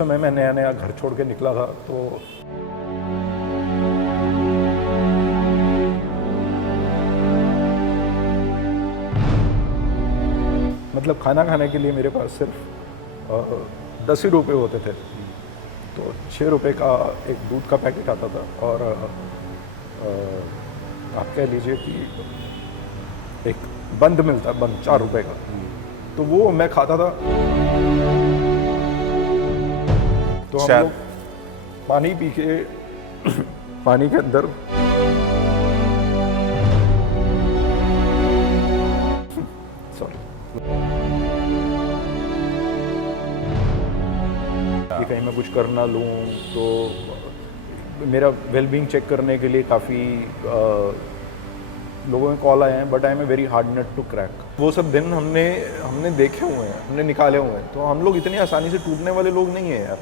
समय मैं नया नया घर छोड़ के निकला था, तो मतलब खाना खाने के लिए मेरे पास सिर्फ 10 ही रुपये होते थे। तो 6 रुपये का एक दूध का पैकेट आता था और आप कह लीजिए कि एक बंद मिलता, बंद 4 रुपये का, तो वो मैं खाता था। तो हम लोग पानी पी के पानी के अंदर कि कहीं मैं कुछ कर ना लूँ, तो मेरा वेलबींग चेक करने के लिए काफ़ी लोगों के कॉल आए हैं, but I am a very hard nut to crack. वो सब दिन हमने देखे हुए हैं, हमने निकाले हुए हैं, तो हम लोग इतनी आसानी से टूटने वाले लोग नहीं हैं यार।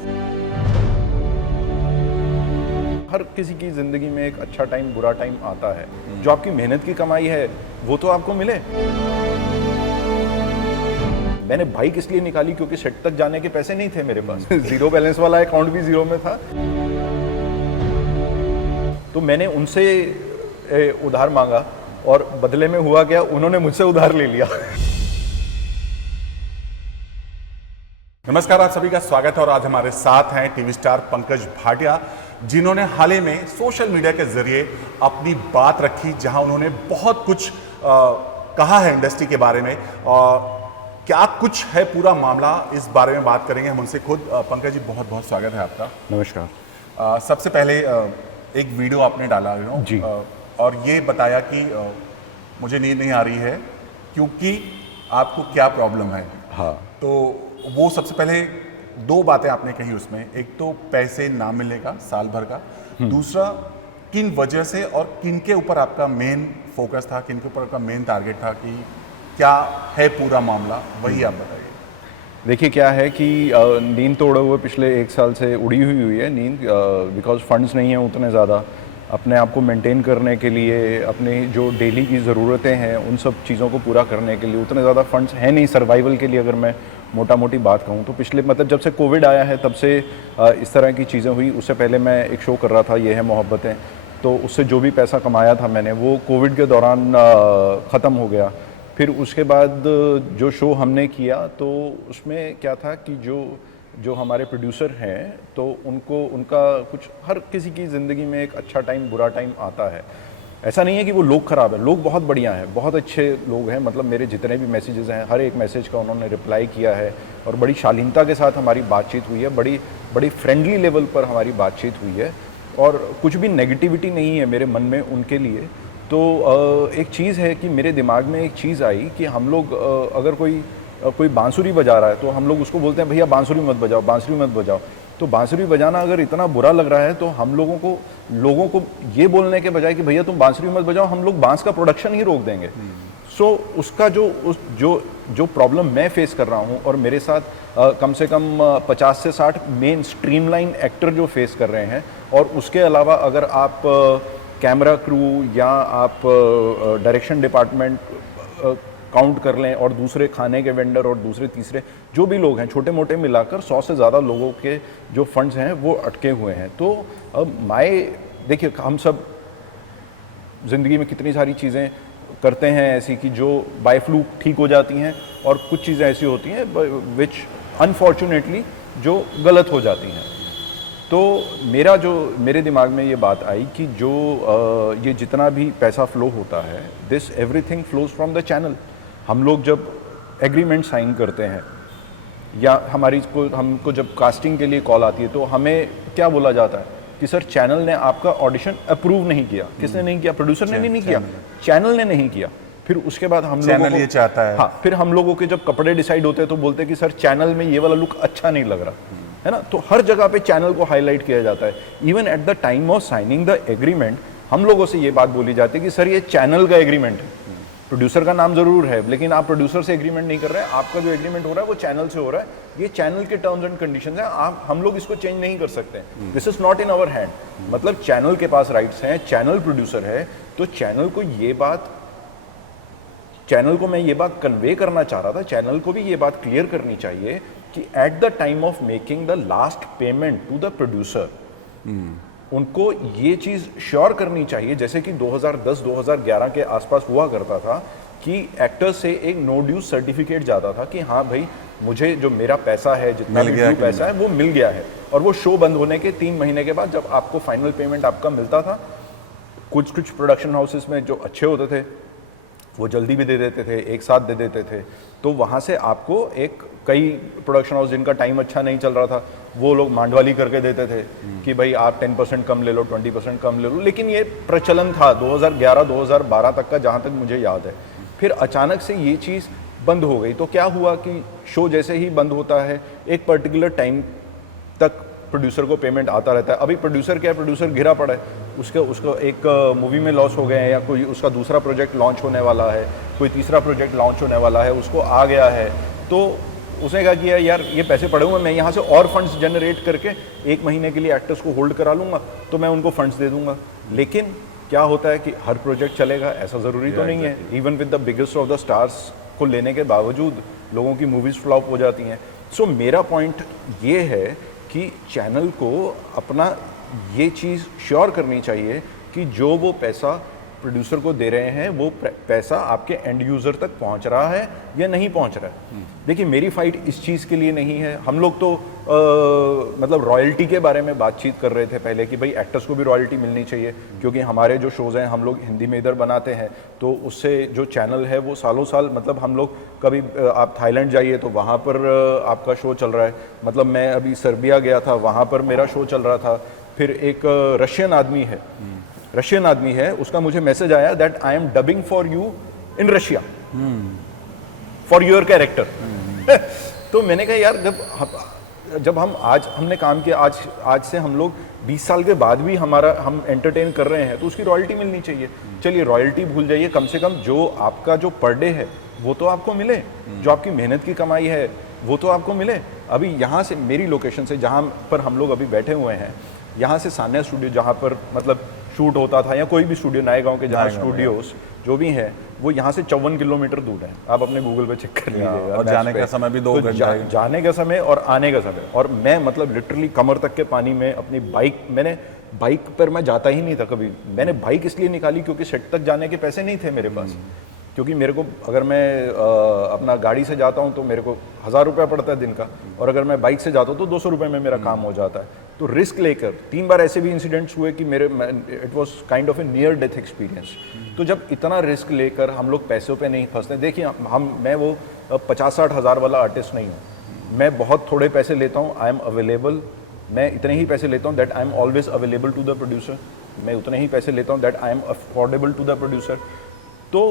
हर किसी की ज़िंदगी में एक अच्छा टाइम, बुरा टाइम आता है। जो आपकी मेहनत की कमाई है वो तो आपको मिले। मैंने बाइक इसलिए निकाली क्योंकि सेट तक जाने के पैसे नहीं थे मेरे पास। जीरो बैलेंस वाला अकाउंट भी जीरो में था, तो मैंने उनसे उधार मांगा और बदले में हुआ क्या, उन्होंने मुझसे उधार ले लिया। नमस्कार, आप सभी का स्वागत है और आज हमारे साथ हैं टीवी स्टार पंकज भाटिया, जिन्होंने हाल ही में सोशल मीडिया के जरिए अपनी बात रखी, जहां उन्होंने बहुत कुछ कहा है इंडस्ट्री के बारे में। क्या कुछ है पूरा मामला, इस बारे में बात करेंगे हम उनसे खुद। पंकज जी, बहुत बहुत स्वागत है आपका। नमस्कार। सबसे पहले एक वीडियो आपने डाला जी। और ये बताया कि मुझे नींद नहीं आ रही है क्योंकि आपको क्या प्रॉब्लम है। हाँ, तो वो सबसे पहले दो बातें आपने कही उसमें, एक तो पैसे ना मिलने का साल भर का, दूसरा किन वजह से और किन के ऊपर आपका मेन फोकस था, किन के ऊपर आपका मेन टारगेट था, कि क्या है पूरा मामला, वही आप बताइए। देखिए क्या है कि नींद तोड़े हुए पिछले 1 साल से उड़ी हुई है नींद, बिकॉज फंड्स नहीं हैं उतने ज़्यादा अपने आप को मेंटेन करने के लिए, अपने जो डेली की ज़रूरतें हैं उन सब चीज़ों को पूरा करने के लिए उतने ज़्यादा फंड्स हैं नहीं सर्वाइवल के लिए। अगर मैं मोटा मोटी बात कहूँ तो पिछले मतलब जब से कोविड आया है तब से इस तरह की चीज़ें हुई। उससे पहले मैं एक शो कर रहा था, ये है मोहब्बतें, तो उससे जो भी पैसा कमाया था मैंने वो कोविड के दौरान ख़त्म हो गया। फिर उसके बाद जो शो हमने किया तो उसमें क्या था कि जो हमारे प्रोड्यूसर हैं तो उनका कुछ, हर किसी की ज़िंदगी में एक अच्छा टाइम, बुरा टाइम आता है। ऐसा नहीं है कि वो लोग ख़राब है, लोग बहुत बढ़िया हैं, बहुत अच्छे लोग हैं। मतलब मेरे जितने भी मैसेजेस हैं हर एक मैसेज का उन्होंने रिप्लाई किया है और बड़ी शालीनता के साथ हमारी बातचीत हुई है, बड़ी फ्रेंडली लेवल पर हमारी बातचीत हुई है और कुछ भी नेगेटिविटी नहीं है मेरे मन में उनके लिए। तो एक चीज़ है कि मेरे दिमाग में एक चीज़ आई कि हम लोग अगर कोई बांसुरी बजा रहा है तो हम लोग उसको बोलते हैं भैया बांसुरी मत बजाओ, बांसुरी मत बजाओ। तो बांसुरी बजाना अगर इतना बुरा लग रहा है तो हम लोगों को ये बोलने के बजाय कि भैया तुम बांसुरी मत बजाओ, हम लोग बांस का प्रोडक्शन ही रोक देंगे। सो उसका जो प्रॉब्लम मैं फेस कर रहा हूँ और मेरे साथ कम से कम 50 से 60 मेन स्ट्रीमलाइन एक्टर जो फेस कर रहे हैं, और उसके अलावा अगर आप कैमरा क्रू या आप डायरेक्शन डिपार्टमेंट काउंट कर लें और दूसरे खाने के वेंडर और दूसरे तीसरे जो भी लोग हैं, छोटे मोटे मिलाकर 100 से ज़्यादा लोगों के जो फंड्स हैं वो अटके हुए हैं। तो अब देखिए हम सब ज़िंदगी में कितनी सारी चीज़ें करते हैं ऐसी कि जो बाय फ्लूक ठीक हो जाती हैं, और कुछ चीज़ें ऐसी होती हैं विच अनफॉर्चुनेटली जो गलत हो जाती हैं। तो मेरे दिमाग में ये बात आई कि ये जितना भी पैसा फ्लो होता है, this everything flows from the channel. हम लोग जब एग्रीमेंट साइन करते हैं या हमको जब कास्टिंग के लिए कॉल आती है तो हमें क्या बोला जाता है कि सर चैनल ने आपका ऑडिशन अप्रूव नहीं किया। किसने नहीं किया? प्रोड्यूसर ने नहीं किया, चैनल ने नहीं किया। फिर उसके बाद हम लोगों को ये चाहता है, हाँ, फिर हम लोगों के जब कपड़े डिसाइड होते हैं तो बोलते हैं कि सर चैनल में ये वाला लुक अच्छा नहीं लग रहा है ना। तो हर जगह पे चैनल को हाईलाइट किया जाता है। Even at the time of signing the agreement हम लोगों से ये बात बोली जाती है कि सर ये चैनल का एग्रीमेंट है, प्रोड्यूसर का नाम जरूर है लेकिन आप प्रोड्यूसर से एग्रीमेंट नहीं कर रहे हैं, आपका जो एग्रीमेंट हो रहा है वो चैनल से हो रहा है, ये चैनल के टर्म्स एंड कंडीशंस हैं, हम लोग इसको चेंज नहीं कर सकते। This is not in our hand. मतलब चैनल के पास राइट्स हैं, चैनल प्रोड्यूसर है, तो चैनल को ये बात चैनल को मैं ये बात कन्वे करना चाह रहा था, चैनल को भी ये बात क्लियर करनी चाहिए कि at the time of making the last payment to the producer उनको ये चीज़ श्योर करनी चाहिए, जैसे कि 2010-2011 के आसपास हुआ करता था कि एक्टर से एक नो ड्यू सर्टिफिकेट जाता था कि हाँ भाई मुझे जो मेरा पैसा है, जितना भी ड्यू पैसा है वो मिल गया है। और वो शो बंद होने के 3 महीने के बाद जब आपको फाइनल पेमेंट आपका मिलता था, कुछ प्रोडक्शन हाउसेस में जो अच्छे होते थे वो जल्दी भी दे देते थे, एक साथ दे देते थे, तो वहाँ से आपको कई प्रोडक्शन हाउस जिनका टाइम अच्छा नहीं चल रहा था वो लोग मांडवाली करके देते थे कि भाई आप 10% कम ले लो, 20% कम ले लो। लेकिन ये प्रचलन था 2011-2012 तक का, जहाँ तक मुझे याद है। फिर अचानक से ये चीज़ बंद हो गई। तो क्या हुआ कि शो जैसे ही बंद होता है एक पर्टिकुलर टाइम तक प्रोड्यूसर को पेमेंट आता रहता है। अभी प्रोड्यूसर क्या है, प्रोड्यूसर घिरा पड़ा है, उसको एक मूवी में लॉस हो गए हैं, या कोई उसका दूसरा प्रोजेक्ट लॉन्च होने वाला है, कोई तीसरा प्रोजेक्ट लॉन्च होने वाला है, उसको आ गया है, तो उसने कहा कि यार ये पैसे पड़े हुए, मैं यहाँ से और फंड्स जनरेट करके 1 महीने के लिए एक्टर्स को होल्ड करा लूँगा, तो मैं उनको फंड्स दे दूँगा। लेकिन क्या होता है कि हर प्रोजेक्ट चलेगा ऐसा ज़रूरी तो नहीं है। Even with the biggest of the stars को लेने के बावजूद लोगों की मूवीज़ फ्लॉप हो जाती हैं। सो मेरा पॉइंट ये है कि चैनल को अपना ये चीज़ श्योर करनी चाहिए कि जो वो पैसा प्रोड्यूसर को दे रहे हैं वो पैसा आपके एंड यूज़र तक पहुंच रहा है या नहीं पहुंच रहा है। देखिए मेरी फाइट इस चीज़ के लिए नहीं है। हम लोग तो मतलब रॉयल्टी के बारे में बातचीत कर रहे थे पहले कि भाई एक्टर्स को भी रॉयल्टी मिलनी चाहिए, क्योंकि हमारे जो शोज़ हैं हम लोग हिंदी में इधर बनाते हैं, तो उससे जो चैनल है वो सालों साल, मतलब हम लोग कभी आप थाईलैंड जाइए तो वहाँ पर आपका शो चल रहा है। मतलब मैं अभी सर्बिया गया था, वहाँ पर मेरा शो चल रहा था। फिर एक रशियन आदमी है, उसका मुझे मैसेज आया that I M dubbing for you in Russia for your character. तो मैंने कहा यार जब हमने काम किया, आज से हम लोग 20 साल के बाद भी हम एंटरटेन कर रहे हैं तो उसकी रॉयल्टी मिलनी चाहिए। चलिए रॉयल्टी भूल जाइए, कम से कम जो आपका जो पर डे है वो तो आपको मिले, जो आपकी मेहनत की कमाई है वो तो आपको मिले। अभी यहाँ से मेरी लोकेशन से जहाँ पर हम लोग अभी बैठे हुए हैं, यहाँ से सान्या स्टूडियो जहाँ पर मतलब शूट होता था, या कोई भी स्टूडियो नए गांव के जहाँ स्टूडियोज जो भी हैं वो यहाँ से 54 किलोमीटर दूर है। आप अपने गूगल पे चेक कर लीजिएगा। और जाने का समय भी 2 घंटे, जाने का समय और आने का समय। और मैं मतलब लिटरली कमर तक के पानी में अपनी बाइक पर मैं जाता ही नहीं था कभी। मैंने बाइक इसलिए निकाली क्योंकि सेट तक जाने के पैसे नहीं थे मेरे पास, क्योंकि मेरे को अगर मैं अपना गाड़ी से जाता हूँ तो मेरे को 1000 रुपया पड़ता है दिन का, और अगर मैं बाइक से जाता हूँ तो 200 रुपये में मेरा काम हो जाता है। तो रिस्क लेकर 3 बार ऐसे भी इंसिडेंट्स हुए कि it was kind of A near death experience. तो जब इतना रिस्क लेकर हम लोग पैसों पे नहीं फंसते, देखिए मैं वो 50-60 हज़ार वाला आर्टिस्ट नहीं हूँ। मैं बहुत थोड़े पैसे लेता हूँ, आई एम अवेलेबल। मैं इतने ही पैसे लेता हूँ that I am always available to the producer. मैं उतने ही पैसे लेता हूँ that I am affordable to the producer. तो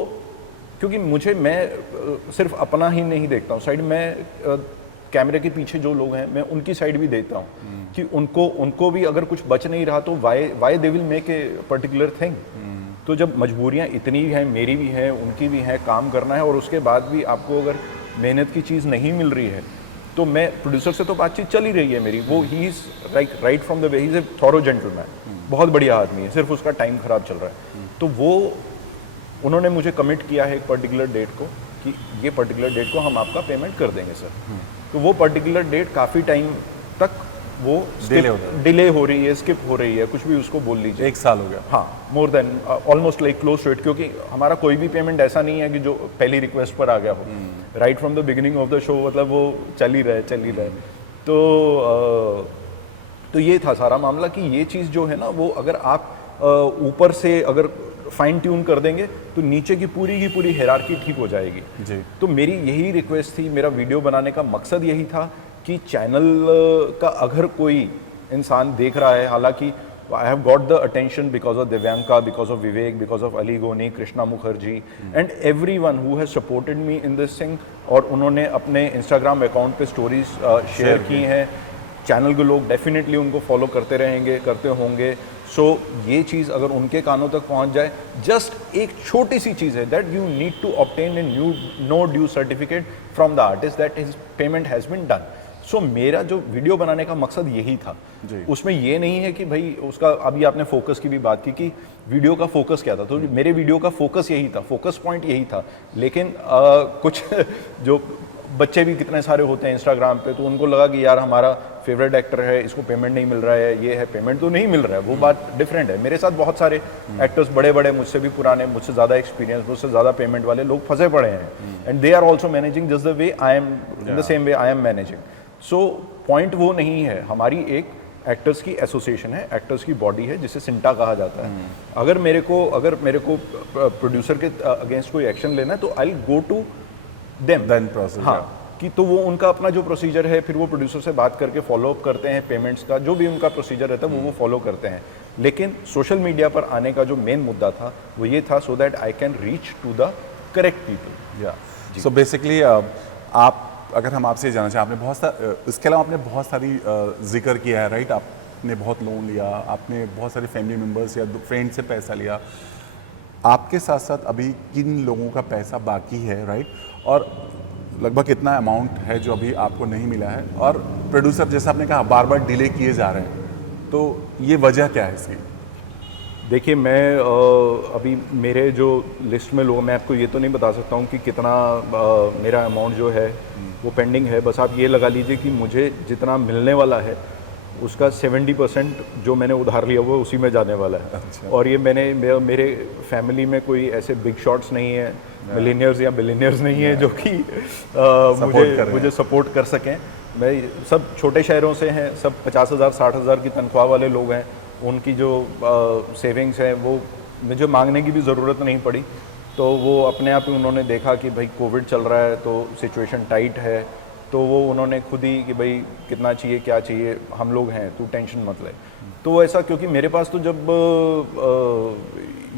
क्योंकि मैं सिर्फ अपना ही नहीं देखता हूँ साइड, मैं कैमरे के पीछे जो लोग हैं मैं उनकी साइड भी देखता हूँ कि उनको भी अगर कुछ बच नहीं रहा तो why they will make a particular thing. तो जब मजबूरियाँ इतनी हैं, मेरी भी हैं, उनकी भी हैं, काम करना है, और उसके बाद भी आपको अगर मेहनत की चीज़ नहीं मिल रही है तो मैं प्रोड्यूसर से तो बातचीत चल ही रही है मेरी। वो he is right from the way, he is a thorough gentleman, बहुत बढ़िया आदमी है, सिर्फ उसका टाइम ख़राब चल रहा है। तो वो उन्होंने मुझे कमिट किया है एक पर्टिकुलर डेट को कि ये पर्टिकुलर डेट को हम आपका पेमेंट कर देंगे सर। तो वो पर्टिकुलर डेट काफ़ी टाइम तक वो डिले हो रही है, स्किप हो रही है, कुछ भी उसको बोल लीजिए। 1 साल हो गया। हाँ, more than almost like close to it, क्योंकि हमारा कोई भी पेमेंट ऐसा नहीं है कि जो पहली रिक्वेस्ट पर आ गया हो। Right from the beginning of the show मतलब वो चल ही रहे। तो ये था सारा मामला कि ये चीज़ जो है ना, वो अगर आप ऊपर से अगर फाइन ट्यून कर देंगे तो नीचे की पूरी हायरार्की ठीक हो जाएगी जी। तो मेरी यही रिक्वेस्ट थी, मेरा वीडियो बनाने का मकसद यही था कि चैनल का अगर कोई इंसान देख रहा है, हालांकि I have got the attention because of Divyanka, because of Vivek, because of Ali Goni, Krishna Mukherjee and everyone who has supported me in this thing, और उन्होंने अपने इंस्टाग्राम अकाउंट पे स्टोरीज शेयर की हैं। चैनल के लोग डेफिनेटली उनको फॉलो करते रहेंगे, करते होंगे। सो ये चीज़ अगर उनके कानों तक पहुंच जाए, जस्ट एक छोटी सी चीज़ है that you need to obtain a no due certificate from the artist that his payment has been done. So मेरा जो वीडियो बनाने का मकसद यही था। जी। उसमें ये नहीं है कि भाई उसका, अभी आपने फोकस की भी बात की कि वीडियो का फोकस क्या था, तो मेरे वीडियो का फोकस यही था, फोकस पॉइंट यही था। लेकिन कुछ जो बच्चे भी कितने सारे होते हैं इंस्टाग्राम पे, तो उनको लगा कि यार हमारा फेवरेट एक्टर है, इसको पेमेंट नहीं मिल रहा है, ये है, पेमेंट तो नहीं मिल रहा है, वो बात डिफरेंट है। मेरे साथ बहुत सारे एक्टर्स, बड़े बड़े, मुझसे भी पुराने, मुझसे ज़्यादा एक्सपीरियंस, मुझसे ज़्यादा पेमेंट वाले लोग फंसे पड़े हैं, and they are also managing just the way I am, in the same way I am managing. So point वो नहीं है, हमारी एक एक्टर्स की एसोसिएशन है, एक्टर्स की बॉडी है जिसे सिंटा कहा जाता है। अगर मेरे को प्रोड्यूसर के अगेंस्ट कोई एक्शन लेना है तो I will go to Then process, हाँ, कि तो वो उनका अपना जो प्रोसीजर है, फिर वो प्रोड्यूसर से बात करके फॉलो अप करते हैं, पेमेंट्स का जो भी उनका प्रोसीजर रहता है वो फॉलो करते हैं। लेकिन सोशल मीडिया पर आने का जो मेन मुद्दा था वो ये था, so that I can reach to the correct people. या सो बेसिकली आप, अगर हम आपसे जानना चाहें, आपने बहुत सा इसके अलावा आपने बहुत सारी जिक्र किया है, राइट? आपने बहुत लोन लिया, आपने बहुत सारे फैमिली मेम्बर्स या फ्रेंड से पैसा लिया, आपके साथ साथ अभी किन लोगों का पैसा बाकी है, राइट? और लगभग कितना अमाउंट है जो अभी आपको नहीं मिला है? और प्रोड्यूसर, जैसा आपने कहा, बार बार डिले किए जा रहे हैं, तो ये वजह क्या है इसकी? देखिए, मैं अभी मेरे जो लिस्ट में लोग, मैं आपको ये तो नहीं बता सकता हूँ कि कितना मेरा अमाउंट जो है वो पेंडिंग है। बस आप ये लगा लीजिए कि मुझे जितना मिलने वाला है उसका 70% जो मैंने उधार लिया वो उसी में जाने वाला है। अच्छा। और ये मेरे फैमिली में कोई ऐसे बिग शॉट्स नहीं है, मिलीनियर्स या बिलीनियर्स नहीं है जो कि मुझे सपोर्ट कर सकें। मैं सब छोटे शहरों से हैं, सब 50,000 60,000 की तनख्वाह वाले लोग हैं। उनकी जो सेविंग्स है वो मुझे मांगने की भी ज़रूरत नहीं पड़ी, तो वो अपने आप ही उन्होंने देखा कि भाई कोविड चल रहा है तो सिचुएशन टाइट है, तो वो उन्होंने खुद ही कि भाई कितना चाहिए, क्या चाहिए, हम लोग हैं, तू टेंशन मत ले। तो ऐसा, क्योंकि मेरे पास तो जब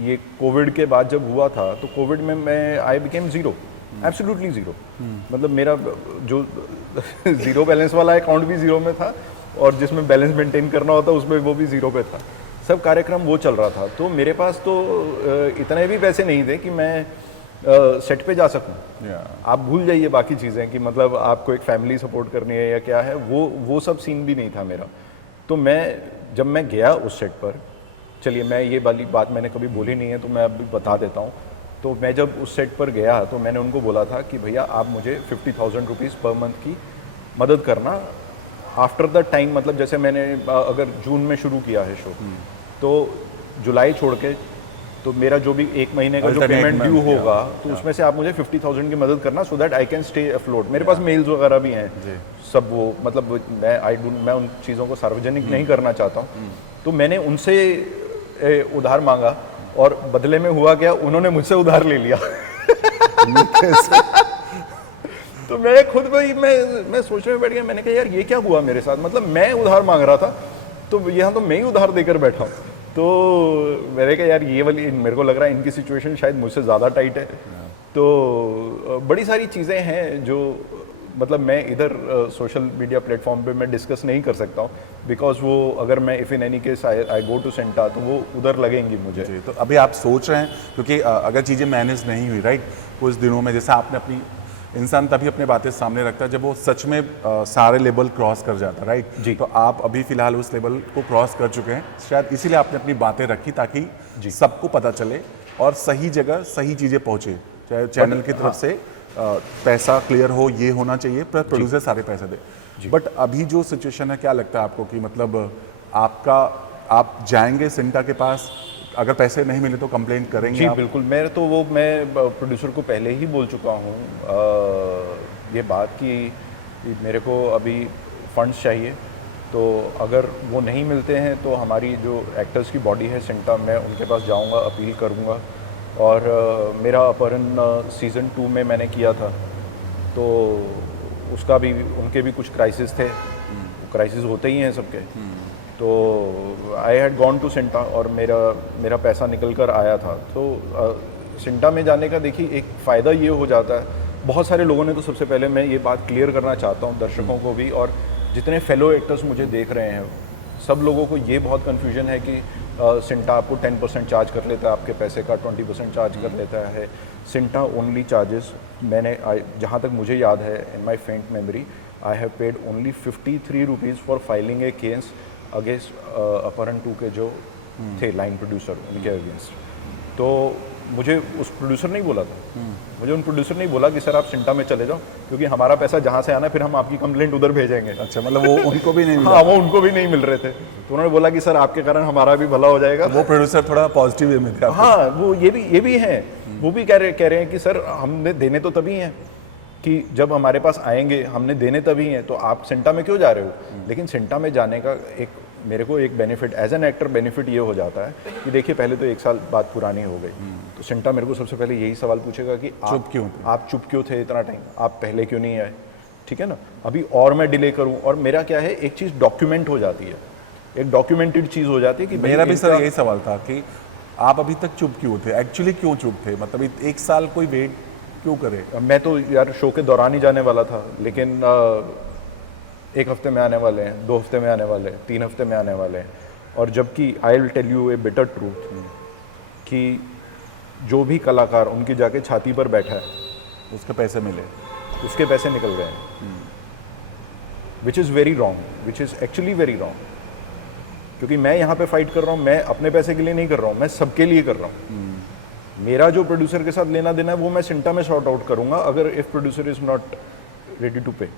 ये कोविड के बाद जब हुआ था तो कोविड में मैं I became zero, absolutely zero. मतलब मेरा जो ज़ीरो बैलेंस वाला अकाउंट भी ज़ीरो में था और जिसमें बैलेंस मेंटेन करना होता उसमें वो भी ज़ीरो पे था। सब कार्यक्रम वो चल रहा था, तो मेरे पास तो इतने भी पैसे नहीं थे कि मैं सेट पे जा सकूं। आप भूल जाइए बाकी चीज़ें कि मतलब आपको एक फैमिली सपोर्ट करनी है या क्या है, वो सब सीन भी नहीं था मेरा। तो जब मैं गया उस सेट पर, चलिए मैं ये वाली बात मैंने कभी बोली नहीं है तो मैं अभी बता देता हूँ। तो मैं जब उस सेट पर गया तो मैंने उनको बोला था कि भैया आप मुझे 50,000 रुपीज़ पर मंथ की मदद करना आफ्टर द टाइम। मतलब जैसे मैंने अगर जून में शुरू किया है शो, तो जुलाई छोड़ के तो मेरा जो भी एक महीने का जो पेमेंट ड्यू होगा तो उसमें से आप मुझे 50,000 की मदद करना, सो that I can stay afloat. मेरे पास मेल्स वगैरह भी हैं सब, वो मतलब मैं उन चीज़ों को सार्वजनिक नहीं करना चाहता हूँ। तो मैंने उनसे उधार मांगा और बदले में हुआ क्या, उन्होंने मुझसे उधार ले लिया। तो मैं खुद भाई मैं सोचने में बैठ गया, मैंने कहा यार ये क्या हुआ मेरे साथ, मतलब मैं उधार मांग रहा था तो यहाँ तो मैं ही उधार देकर बैठा हूँ। तो मैंने कहा यार ये वाली, मेरे को लग रहा है इनकी सिचुएशन शायद मुझसे ज़्यादा टाइट है। तो बड़ी सारी चीज़ें हैं जो मतलब मैं इधर सोशल मीडिया प्लेटफॉर्म पे मैं डिस्कस नहीं कर सकता हूँ, बिकॉज वो अगर मैं if in any case I go to CINTAA तो वो उधर लगेंगी मुझे। जी, तो अभी आप सोच रहे हैं, क्योंकि अगर चीज़ें मैनेज नहीं हुई, राइट, कुछ दिनों में, जैसे आपने अपनी, इंसान तभी अपनी बातें सामने रखता है जब वो सच में सारे लेवल क्रॉस कर जाता है, राइट जी। तो आप अभी फिलहाल उस लेवल को क्रॉस कर चुके हैं, शायद इसीलिए आपने अपनी बातें रखी ताकि सबको पता चले और सही जगह सही चीज़ें पहुँचे। चाहे चैनल की तरफ से पैसा क्लियर हो, ये होना चाहिए, पर प्रोड्यूसर सारे पैसे दे। बट अभी जो सिचुएशन है, क्या लगता है आपको कि मतलब आप जाएंगे सिंटा के पास, अगर पैसे नहीं मिले तो कंप्लेंट करेंगे? जी बिल्कुल, मैं प्रोड्यूसर को पहले ही बोल चुका हूँ ये बात कि मेरे को अभी फंड्स चाहिए, तो अगर वो नहीं मिलते हैं तो हमारी जो एक्टर्स की बॉडी है सिंटा, मैं उनके पास जाऊँगा, अपील करूँगा। और मेरा अपहरण सीज़न 2 में मैंने किया था, तो उसका भी उनके भी कुछ क्राइसिस थे, क्राइसिस होते ही हैं सबके। तो I had gone to CINTAA और मेरा पैसा निकल कर आया था। तो सिंटा में जाने का देखिए एक फ़ायदा ये हो जाता है, बहुत सारे लोगों ने, तो सबसे पहले मैं ये बात क्लियर करना चाहता हूँ दर्शकों को भी और जितने फेलो एक्टर्स मुझे देख रहे हैं, सब लोगों को ये बहुत कन्फ्यूजन है कि सिंटा आपको 10% चार्ज कर लेता है आपके पैसे का, 20% चार्ज कर लेता है। सिंटा ओनली चार्जेस, मैंने जहाँ तक मुझे याद है, इन माई फेंट memory, I have paid only 53 rupees for filing A case against अपहरण 2 के जो थे लाइन प्रोड्यूसर, उनके अगेंस्ट। तो मुझे उस प्रोड्यूसर ने ही बोला था, मुझे उन प्रोड्यूसर ने ही बोला कि सर आप सिंटा में चले जाओ, क्योंकि हमारा पैसा जहाँ से आना फिर हम आपकी कंप्लेंट उधर भेजेंगे। अच्छा, मतलब वो उनको भी नहीं मिला। हाँ, वो उनको भी नहीं मिल रहे थे, तो उन्होंने बोला कि सर आपके कारण हमारा भी भला हो जाएगा। वो प्रोड्यूसर थोड़ा पॉजिटिव वे में थे। हाँ, वो ये भी हैं, वो भी कह रहे हैं कि सर हमने देने तो तभी हैं कि जब हमारे पास आएंगे, हमने देने तभी हैं, तो आप सिंटा में क्यों जा रहे हो। लेकिन सिंटा में जाने का एक मेरे को एक benefit, as an actor benefit ये हो जाता है कि देखिए पहले तो 1 साल बात पुरानी हो गई, तो सिंटा मेरे को सबसे पहले यही सवाल पूछेगा कि आप चुप क्यों थे इतना टाइम, आप पहले क्यों नहीं आए, ठीक है ना। अभी और मैं डिले करूं, और मेरा क्या है, एक चीज़ डॉक्यूमेंट हो जाती है, एक डॉक्यूमेंटेड चीज़ हो जाती है कि मेरा भी सर यही सवाल था कि आप अभी तक चुप क्यों थे, एक्चुअली क्यों चुप थे, मतलब 1 साल कोई वेट क्यों करे। मैं तो यार शो के दौरान ही जाने वाला था, लेकिन 1 हफ्ते में आने वाले हैं, 2 हफ्ते में आने वाले हैं, 3 हफ्ते में आने वाले हैं। और जबकि I will tell you a bitter truth कि जो भी कलाकार उनकी जाके छाती पर बैठा है, उसके पैसे मिले, उसके पैसे निकल गए हैं, which is very wrong, which is actually very wrong. क्योंकि मैं यहाँ पे फाइट कर रहा हूँ, मैं अपने पैसे के लिए नहीं कर रहा हूँ, मैं सबके लिए कर रहा हूँ। मेरा जो प्रोड्यूसर के साथ लेना देना है वो मैं सिंटा में सॉर्ट आउट करूँगा, अगर if producer is not ready to pay.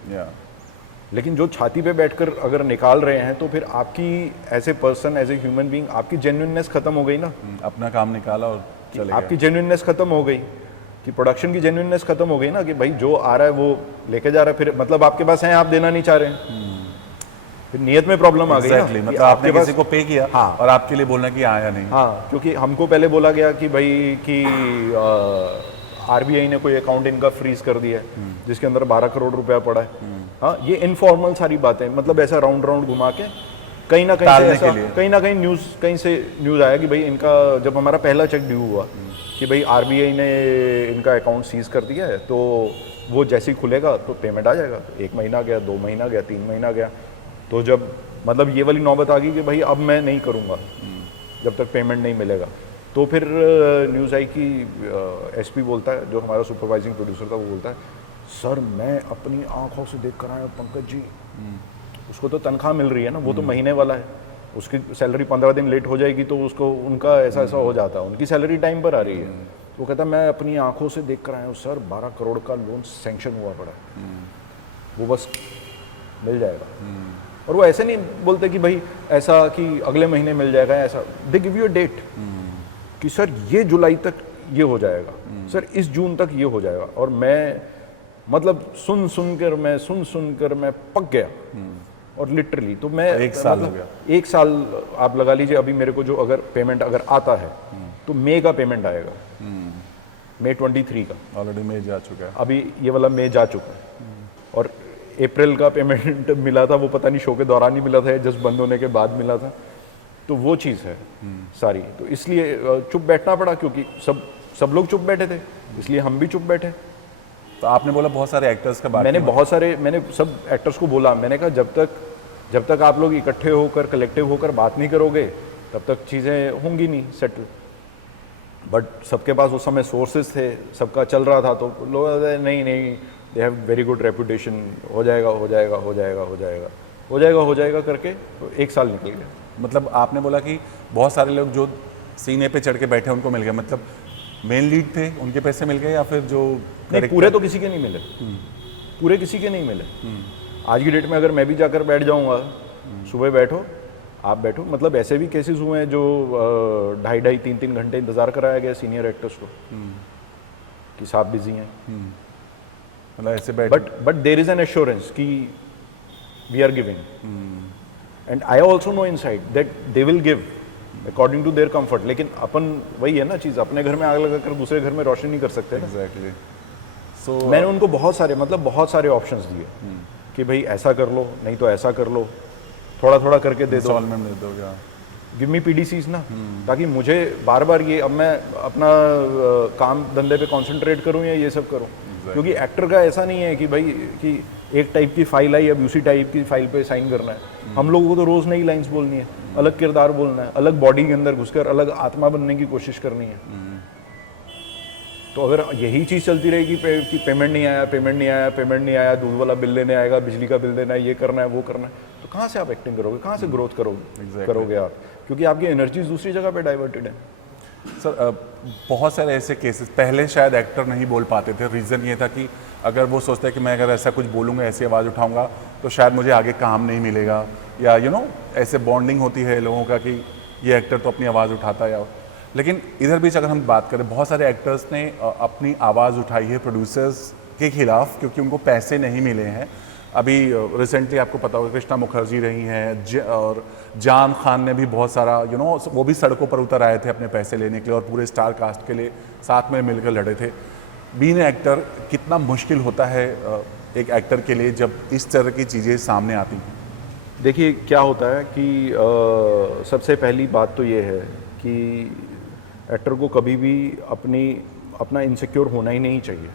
लेकिन जो छाती पे बैठकर अगर निकाल रहे हैं, तो फिर आपकी as a person, as a human being, आपकी जेन्युइननेस खत्म हो गई ना। अपना काम निकाला और चले आपकी जेन्युइननेस खत्म हो गई, कि प्रोडक्शन की जेन्युइननेस खत्म हो गई ना, कि भाई जो आ रहा है वो लेके जा रहा है, फिर मतलब आपके पास है, आप देना नहीं चाह रहे हैं, फिर नियत में प्रॉब्लम आ गई ना। मतलब आपने किसी को पे किया, हाँ, और आपके लिए बोलना कि आया नहीं। हाँ, क्योंकि हमको पहले बोला गया कि भाई कि आरबीआई ने कोई अकाउंट इनका फ्रीज कर दिया है जिसके अंदर 12 करोड़ रुपया पड़ा है। हाँ, ये इनफॉर्मल सारी बातें, मतलब ऐसा राउंड घुमा के कहीं ना कहीं न्यूज़, कहीं से न्यूज़ आया कि भाई इनका, जब हमारा पहला चेक ड्यू हुआ कि भाई आरबीआई ने इनका अकाउंट सीज कर दिया है, तो वो जैसे ही खुलेगा तो पेमेंट आ जाएगा। 1 महीना गया, 2 महीना गया, 3 महीना गया, तो जब मतलब ये वाली नौबत आ गई कि भाई अब मैं नहीं करूँगा जब तक पेमेंट नहीं मिलेगा, तो फिर न्यूज़ आई कि एसपी बोलता है, जो हमारा सुपरवाइजिंग प्रोड्यूसर था, वो बोलता है सर मैं अपनी आंखों से देख कर आया पंकज जी, उसको तो तनख्वाह मिल रही है ना, वो तो महीने वाला है, उसकी सैलरी 15 दिन लेट हो जाएगी तो उसको उनका ऐसा हो जाता है, उनकी सैलरी टाइम पर आ रही है। तो वो कहता है मैं अपनी आंखों से देख कर आया हूँ सर, 12 करोड़ का लोन सैंक्शन हुआ पड़ा, वो बस मिल जाएगा। और वो ऐसे नहीं बोलते कि भाई ऐसा कि अगले महीने मिल जाएगा, ऐसा they give you a date कि सर ये जुलाई तक ये हो जाएगा, सर इस जून तक ये हो जाएगा। और मैं मतलब सुन कर मैं पक गया, और लिटरली तो मैं 1 साल हो गया, 1 साल आप लगा लीजिए। अभी मेरे को जो अगर पेमेंट अगर आता है तो मई का पेमेंट आएगा, मई 23 का, ऑलरेडी मई जा चुका है, अभी ये वाला मई जा चुका है, और अप्रैल का पेमेंट मिला था, वो पता नहीं शो के दौरान ही मिला था, जस्ट बंद होने के बाद मिला था। तो वो चीज़ है सारी, तो इसलिए चुप बैठना पड़ा, क्योंकि सब लोग चुप बैठे थे, इसलिए हम भी चुप बैठे। तो आपने बोला बहुत सारे एक्टर्स का बात, मैंने सब एक्टर्स को बोला, मैंने कहा जब तक आप लोग इकट्ठे होकर, कलेक्टिव होकर बात नहीं करोगे, तब तक चीज़ें होंगी नहीं सेटल। बट सबके पास उस समय सोर्सेज थे, सबका चल रहा था, तो लोग नहीं they have very good reputation, हो जाएगा करके 1 साल निकल गया। मतलब आपने बोला कि बहुत सारे लोग जो सीने पे चढ़ के बैठे उनको मिल गया, मतलब मेन लीड थे उनके पैसे मिल गए, या फिर जो नहीं, पूरे तो किसी के नहीं मिले, पूरे किसी के नहीं मिले। आज की डेट में अगर मैं भी जाकर बैठ जाऊंगा, सुबह बैठो, आप बैठो, मतलब ऐसे भी केसेस हुए हैं जो 2.5 3 घंटे इंतजार कराया गया सीनियर एक्टर्स को कि साहब बिजी हैं, मतलब ऐसे बैठ, but there is an assurance कि we are giving, and I also know inside that they will give according to their comfort. लेकिन अपन वही है ना चीज़, अपने घर में आग लगाकर दूसरे घर में रोशनी नहीं कर सकते ना। एग्जैक्टली। सो मैंने उनको बहुत सारे ऑप्शंस दिए कि भाई ऐसा कर लो, नहीं तो ऐसा कर लो, थोड़ा थोड़ा करके दे दो, इंस्टॉलमेंट दे दो, क्या गिव मी पीडीसीज ना, ताकि मुझे बार बार ये, अब मैं अपना काम धंधे पे कंसंट्रेट करूं या ये सब करूं। क्योंकि एक्टर का ऐसा नहीं है कि भाई कि एक टाइप की फाइल आई अब उसी टाइप की फाइल पे साइन करना है। हम लोगों को तो रोज नई लाइंस बोलनी है, अलग किरदार बोलना है, अलग बॉडी के अंदर घुसकर अलग आत्मा बनने की कोशिश करनी है। तो अगर यही चीज़ चलती रहेगी कि पेमेंट नहीं आया, पेमेंट नहीं आया, पेमेंट नहीं आया, दूध वाला बिल लेने आएगा, बिजली का बिल देना है, ये करना है, वो करना है, तो कहाँ से आप एक्टिंग करोगे, कहाँ से ग्रोथ करोगे आप? क्योंकि आपकी एनर्जी दूसरी जगह पे डाइवर्टेड है। सर बहुत सारे ऐसे केसेस पहले शायद एक्टर नहीं बोल पाते थे। रीज़न ये था कि अगर वो सोचते हैं कि मैं अगर ऐसा कुछ बोलूँगा, ऐसी आवाज़ उठाऊँगा तो शायद मुझे आगे काम नहीं मिलेगा, या ऐसे बॉन्डिंग होती है लोगों का कि ये एक्टर तो अपनी आवाज़ उठाता है। लेकिन इधर बीच अगर हम बात करें, बहुत सारे एक्टर्स ने अपनी आवाज़ उठाई है प्रोड्यूसर्स के खिलाफ क्योंकि उनको पैसे नहीं मिले हैं। अभी रिसेंटली आपको पता होगा कृष्णा मुखर्जी रही हैं, और जान खान ने भी बहुत सारा वो भी सड़कों पर उतर आए थे अपने पैसे लेने के लिए और पूरे स्टार कास्ट के लिए साथ में मिलकर लड़े थे। बीइंग एक्टर कितना मुश्किल होता है एक एक्टर के लिए जब इस तरह की चीज़ें सामने आती हैं? देखिए क्या होता है कि सबसे पहली बात तो ये है कि एक्टर को कभी भी अपना इनसिक्योर होना ही नहीं चाहिए,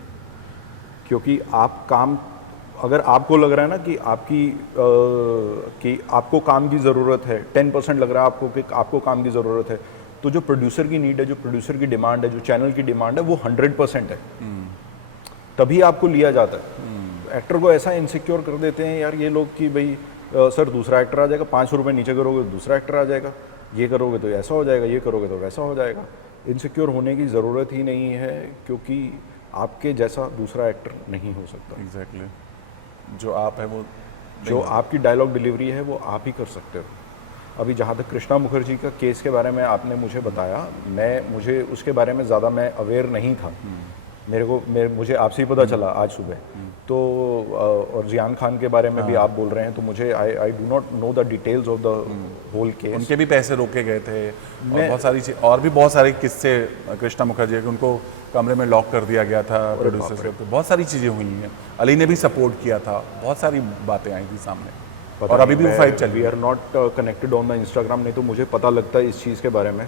क्योंकि आप काम, अगर आपको लग रहा है ना कि आपको काम की ज़रूरत है, 10% लग रहा है आपको कि आपको काम की ज़रूरत है, तो जो प्रोड्यूसर की नीड है, जो प्रोड्यूसर की डिमांड है, जो चैनल की डिमांड है, वो 100% है, तभी आपको लिया जाता है। एक्टर को ऐसा इनसिक्योर कर देते हैं यार ये लोग कि भाई सर दूसरा एक्टर आ जाएगा, 500 रुपये नीचे करोगे तो दूसरा एक्टर आ जाएगा, ये करोगे तो ऐसा हो जाएगा, ये करोगे तो वैसा हो जाएगा। इनसिक्योर होने की ज़रूरत ही नहीं है, क्योंकि आपके जैसा दूसरा एक्टर नहीं हो सकता। एग्जैक्टली जो आप है वो, जो आपकी डायलॉग डिलीवरी है वो आप ही कर सकते हो। अभी जहाँ तक कृष्णा मुखर्जी का केस के बारे में आपने मुझे बताया, मुझे उसके बारे में ज़्यादा मैं अवेयर नहीं था। मुझे आपसे ही पता चला आज सुबह। तो और जियान खान के बारे में भी आप बोल रहे हैं, तो मुझे I do not know the details of the whole case. उनके भी पैसे रोके गए थे और बहुत सारी चीज, और भी बहुत सारे किस्से कृष्णा मुखर्जी के, उनको कमरे में लॉक कर दिया गया था प्रोड्यूसर से, बहुत सारी चीज़ें हुई हैं। अली ने भी सपोर्ट किया था, बहुत सारी बातें आई थी सामने, और अभी भी वो फाइट चल रही है। We are not connected on the Instagram, नहीं तो मुझे पता लगता है इस चीज़ के बारे में।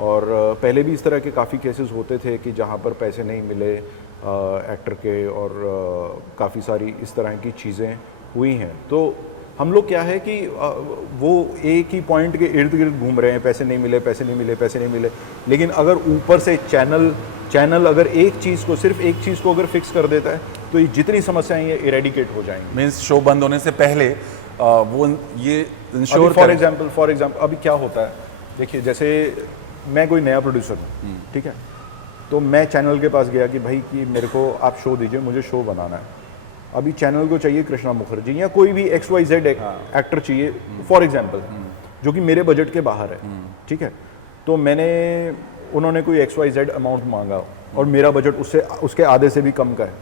और पहले भी इस तरह के काफ़ी केसेस होते थे कि जहाँ पर पैसे नहीं मिले एक्टर के, और काफ़ी सारी इस तरह की चीज़ें हुई हैं। तो हम लोग क्या है कि वो एक ही पॉइंट के इर्द गिर्द घूम रहे हैं, पैसे नहीं मिले, पैसे नहीं मिले, पैसे नहीं मिले। लेकिन अगर ऊपर से चैनल अगर एक चीज़ को, सिर्फ एक चीज़ को अगर फिक्स कर देता है, तो ये जितनी समस्याएं ये इरेडिकेट हो जाएंगी। मीन्स शो बंद होने से पहले वो ये इंश्योर, फॉर एग्जाम्पल अभी क्या होता है, देखिए जैसे मैं कोई नया प्रोड्यूसर हूँ, ठीक है, तो मैं चैनल के पास गया कि भाई कि मेरे को आप शो दीजिए, मुझे शो बनाना है। अभी चैनल को चाहिए कृष्णा मुखर्जी या कोई भी XYZ एक्टर चाहिए फॉर एग्जाम्पल, जो कि मेरे बजट के बाहर है, ठीक है। तो उन्होंने कोई XYZ अमाउंट मांगा और मेरा बजट उसके आधे से भी कम का है।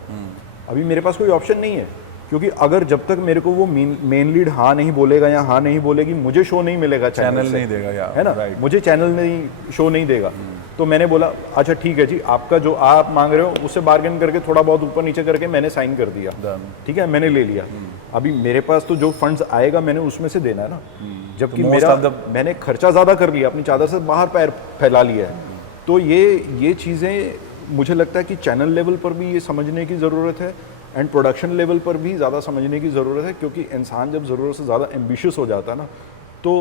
अभी मेरे पास कोई ऑप्शन नहीं है, क्योंकि अगर जब तक मेरे को वो मेन लीड हाँ नहीं बोलेगा या हाँ नहीं बोलेगी, मुझे शो नहीं मिलेगा, चैनल नहीं देगा यार, है ना, मुझे चैनल नहीं शो नहीं देगा। तो मैंने बोला अच्छा ठीक है जी, आपका जो आप मांग रहे हो उससे बार्गेन करके थोड़ा बहुत ऊपर नीचे करके मैंने साइन कर दिया, ठीक है, मैंने ले लिया। अभी मेरे पास तो जो फंड्स आएगा मैंने उसमें से देना है ना, जबकि मैंने खर्चा ज़्यादा कर लिया, अपनी चादर से बाहर पैर फैला लिया है। तो ये चीज़ें मुझे लगता है कि चैनल लेवल पर भी ये समझने की ज़रूरत है, एंड प्रोडक्शन लेवल पर भी ज़्यादा समझने की ज़रूरत है, क्योंकि इंसान जब ज़रूरत से ज़्यादा एम्बिशियस हो जाता है ना, तो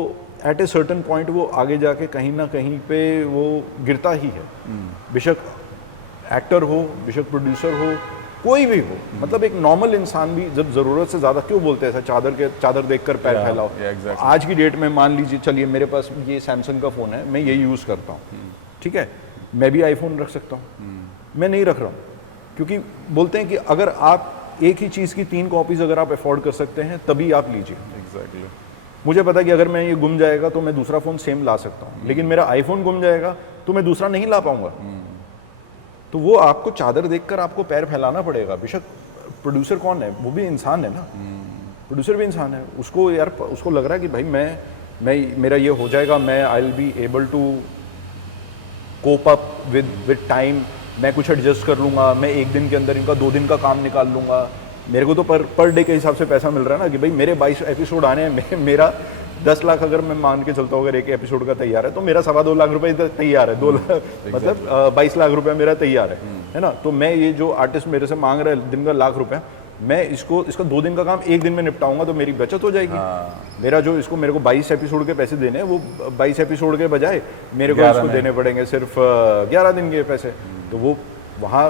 एट ए सर्टन पॉइंट वो आगे जाके कहीं ना कहीं पे वो गिरता ही है। बेशक एक्टर हो, बेशक प्रोड्यूसर हो, कोई भी हो, मतलब एक नॉर्मल इंसान भी जब ज़रूरत से ज़्यादा, क्यों बोलते हैं ऐसा चादर देखकर पैर फैलाओ। आज की डेट में मान लीजिए, चलिए मेरे पास ये सैमसंग का फ़ोन है, मैं ये यूज़ करता हूँ, ठीक है, मैं भी आईफोन रख सकता हूँ, मैं नहीं रख रहा हूँ, क्योंकि बोलते हैं कि अगर आप एक ही चीज़ की 3 कॉपीज़ अगर आप अफोर्ड कर सकते हैं तभी आप लीजिए। एग्जैक्टली। मुझे पता है कि अगर मैं ये गुम जाएगा तो मैं दूसरा फ़ोन सेम ला सकता हूँ, लेकिन मेरा आईफोन गुम जाएगा तो मैं दूसरा नहीं ला पाऊंगा। तो वो आपको चादर देखकर आपको पैर फैलाना पड़ेगा। बेशक प्रोड्यूसर कौन है, वो भी इंसान है ना, प्रोड्यूसर भी इंसान है, उसको लग रहा है कि भाई मैं मेरा ये हो जाएगा, मैं I will be able to cope up with time, मैं कुछ एडजस्ट कर लूँगा, मैं 1 दिन के अंदर इनका 2 दिन का काम निकाल लूँगा। मेरे को तो पर डे के हिसाब से पैसा मिल रहा है ना, कि भाई मेरे 22 एपिसोड आने हैं, 10 लाख अगर मैं मान के चलता हूँ अगर एक एपिसोड का तैयार है तो मेरा 2.25 लाख रुपए इधर तैयार है, 2 लाख मतलब 22 लाख रुपए मेरा तैयार है ना। तो मैं ये जो आर्टिस्ट मेरे से मांग रहा है दिन का 1 लाख रुपए, मैं इसका 2 दिन का काम 1 दिन में निपटाऊंगा तो मेरी बचत हो जाएगी। मेरा जो मेरे को 22 एपिसोड के पैसे देने हैं वो 22 एपिसोड के बजाय मेरे को इसको देने पड़ेंगे सिर्फ 11 दिन के पैसे। तो वो वहाँ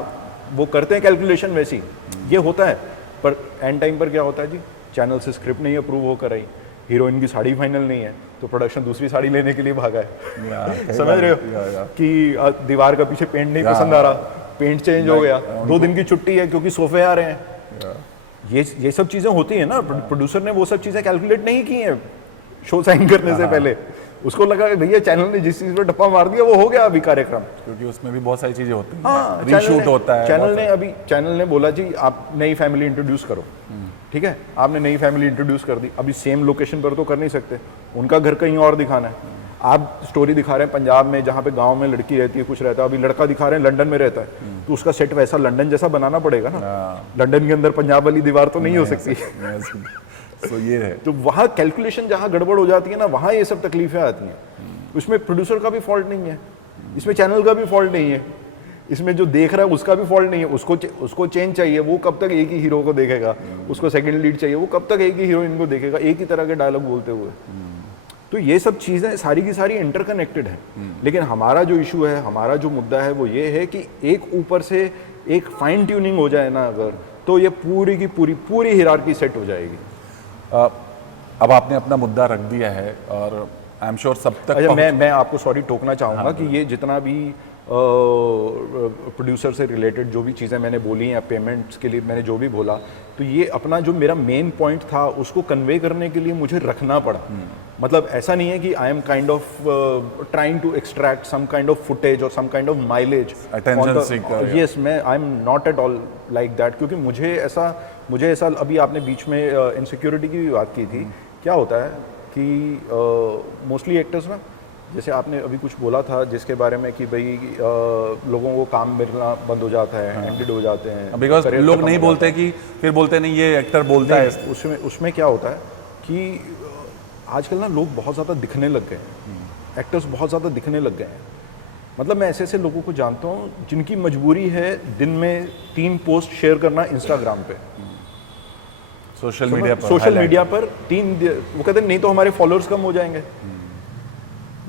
वो करते हैं कैलकुलेशन वैसी, ये होता है। पर एंड टाइम पर क्या होता है जी, चैनल से स्क्रिप्ट नहीं अप्रूव होकर आई, हीरोइन की साड़ी फाइनल नहीं है तो प्रोडक्शन दूसरी साड़ी लेने के लिए भागा है। समझ रहे हो कि दीवार का पीछे पेंट नहीं पसंद आ रहा, पेंट चेंज हो गया, 2 दिन की छुट्टी है क्योंकि सोफे आ रहे हैं। ये सब चीजें होती है ना। प्रोड्यूसर ने वो सब चीजें कैलकुलेट नहीं की हैं शो साइन करने से पहले। उसको लगा कि भैया चैनल ने जिस चीज पे टप्पा मार दिया वो हो गया अभी कार्यक्रम, क्योंकि उसमें भी बहुत सारी चीजें होती हैं। हाँ, रीशूट होता है। चैनल ने बोला जी आप नई फैमिली इंट्रोड्यूस करो, ठीक है, आपने नई फैमिली इंट्रोड्यूस कर दी। अभी सेम लोकेशन पर तो कर नहीं सकते, उनका घर कहीं और दिखाना है। आप स्टोरी दिखा रहे हैं पंजाब में जहाँ पे गांव में लड़की रहती है, कुछ रहता है, अभी लड़का दिखा रहे हैं लंदन में रहता है, तो उसका सेट वैसा लंदन जैसा बनाना पड़ेगा ना। लंदन के अंदर पंजाब वाली दीवार तो नहीं हो सकती। तो ये है, तो वहाँ कैलकुलेशन जहाँ गड़बड़ हो जाती है ना, वहाँ ये सब तकलीफें आती हैं। उसमें प्रोड्यूसर का भी फॉल्ट नहीं है, इसमें चैनल का भी फॉल्ट नहीं है, इसमें जो देख रहा है उसका भी फॉल्ट नहीं है। उसको चेंज चाहिए, वो कब तक एक ही हीरो को देखेगा, उसको सेकंड लीड चाहिए, वो कब तक एक ही हीरोइन को देखेगा एक ही तरह के डायलॉग बोलते हुए। तो ये सब चीज़ें सारी की सारी इंटरकनेक्टेड है। लेकिन हमारा जो इशू है, हमारा जो मुद्दा है वो ये है कि एक ऊपर से एक फाइन ट्यूनिंग हो जाए ना अगर, तो ये पूरी की पूरी हिरार्की सेट हो जाएगी। अब आपने अपना मुद्दा रख दिया है और आई एम श्योर सब तक अच्छा, मैं आपको सॉरी टोकना चाहूँगा कि ये जितना भी प्रोड्यूसर से रिलेटेड जो भी चीज़ें मैंने बोली हैं, पेमेंट्स के लिए मैंने जो भी बोला, तो ये अपना जो मेरा मेन पॉइंट था उसको कन्वे करने के लिए मुझे रखना पड़ा। मतलब ऐसा नहीं है कि I am kind of trying to extract some kind of footage और some kind of mileage. Yes, मैं I am not at all like that, क्योंकि मुझे ऐसा अभी आपने बीच में इनसिक्योरिटी की भी बात की थी। क्या होता है कि मोस्टली एक्टर्स ना, जैसे आपने अभी कुछ बोला था जिसके बारे में कि भाई लोगों को काम मिलना बंद हो जाता है, एंडेड हो जाते हैं, बिकॉज लोग नहीं बोलते कि फिर बोलते नहीं ये एक्टर बोलता है। उसमें क्या होता है कि आजकल ना लोग बहुत ज़्यादा दिखने लग गए हैं, एक्टर्स बहुत ज़्यादा दिखने लग गए हैं। मतलब मैं ऐसे लोगों को जानता हूँ जिनकी मजबूरी है दिन में 3 पोस्ट शेयर करना इंस्टाग्राम पे, सोशल मीडिया पर 3। वो कहते हैं नहीं तो हमारे फॉलोअर्स कम हो जाएंगे।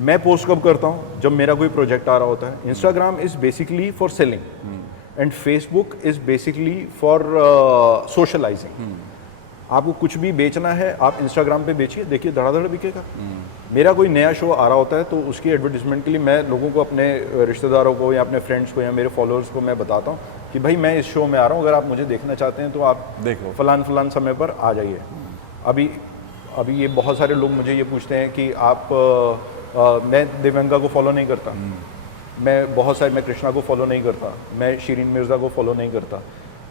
मैं पोस्ट कब करता हूँ? जब मेरा कोई प्रोजेक्ट आ रहा होता है। Instagram is basically for selling and Facebook is basically for socialising. आपको कुछ भी बेचना है आप इंस्टाग्राम पे बेचिए, देखिए धड़ाधड़ बिकेगा। मेरा कोई नया शो आ रहा होता है तो उसकी एडवर्टीजमेंट के लिए मैं लोगों को, अपने रिश्तेदारों को या अपने फ्रेंड्स को या मेरे फॉलोअर्स को मैं बताता हूँ कि भाई मैं इस शो में आ रहा हूँ, अगर आप मुझे देखना चाहते हैं तो आप देखो फलान समय पर आ जाइए। अभी ये बहुत सारे लोग मुझे ये पूछते हैं कि आप मैं दिव्यंका को फॉलो नहीं करता, मैं कृष्णा को फॉलो नहीं करता, मैं शिरीन मिर्ज़ा को फॉलो नहीं करता,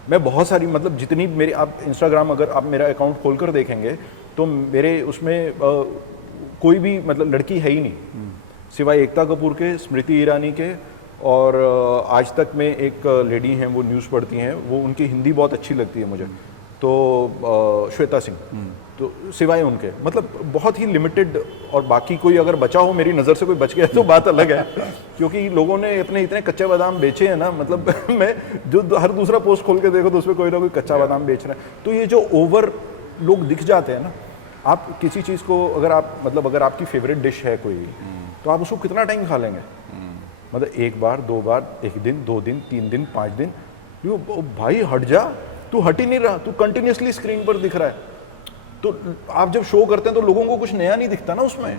मैं बहुत सारी, मतलब जितनी मेरी, आप इंस्टाग्राम अगर आप मेरा अकाउंट खोलकर देखेंगे तो मेरे उसमें कोई भी मतलब लड़की है ही नहीं सिवाय एकता कपूर के, स्मृति ईरानी के, और आज तक में एक लेडी हैं वो न्यूज़ पढ़ती हैं, वो उनकी हिंदी बहुत अच्छी लगती है मुझे, तो श्वेता सिंह, तो सिवाय उनके मतलब बहुत ही लिमिटेड। और बाकी कोई अगर बचा हो, मेरी नज़र से कोई बच गया तो बात अलग है, क्योंकि लोगों ने इतने कच्चे बादाम बेचे हैं ना, मतलब मैं जो हर दूसरा पोस्ट खोल के देखो तो उसमें कोई ना कोई कच्चा बादाम बेच रहे हैं। तो ये जो ओवर लोग दिख जाते हैं ना, आप किसी चीज़ को अगर आप मतलब अगर आपकी फेवरेट डिश है कोई, तो आप उसको कितना टाइम खा लेंगे? मतलब 1 बार 2 बार, 1 दिन 2 दिन 3 दिन 5 दिन, भाई हट जा, तू हट ही नहीं रहा, तू कंटिन्यूसली स्क्रीन पर दिख रहा है। तो आप जब शो करते हैं तो लोगों को कुछ नया नहीं दिखता ना उसमें।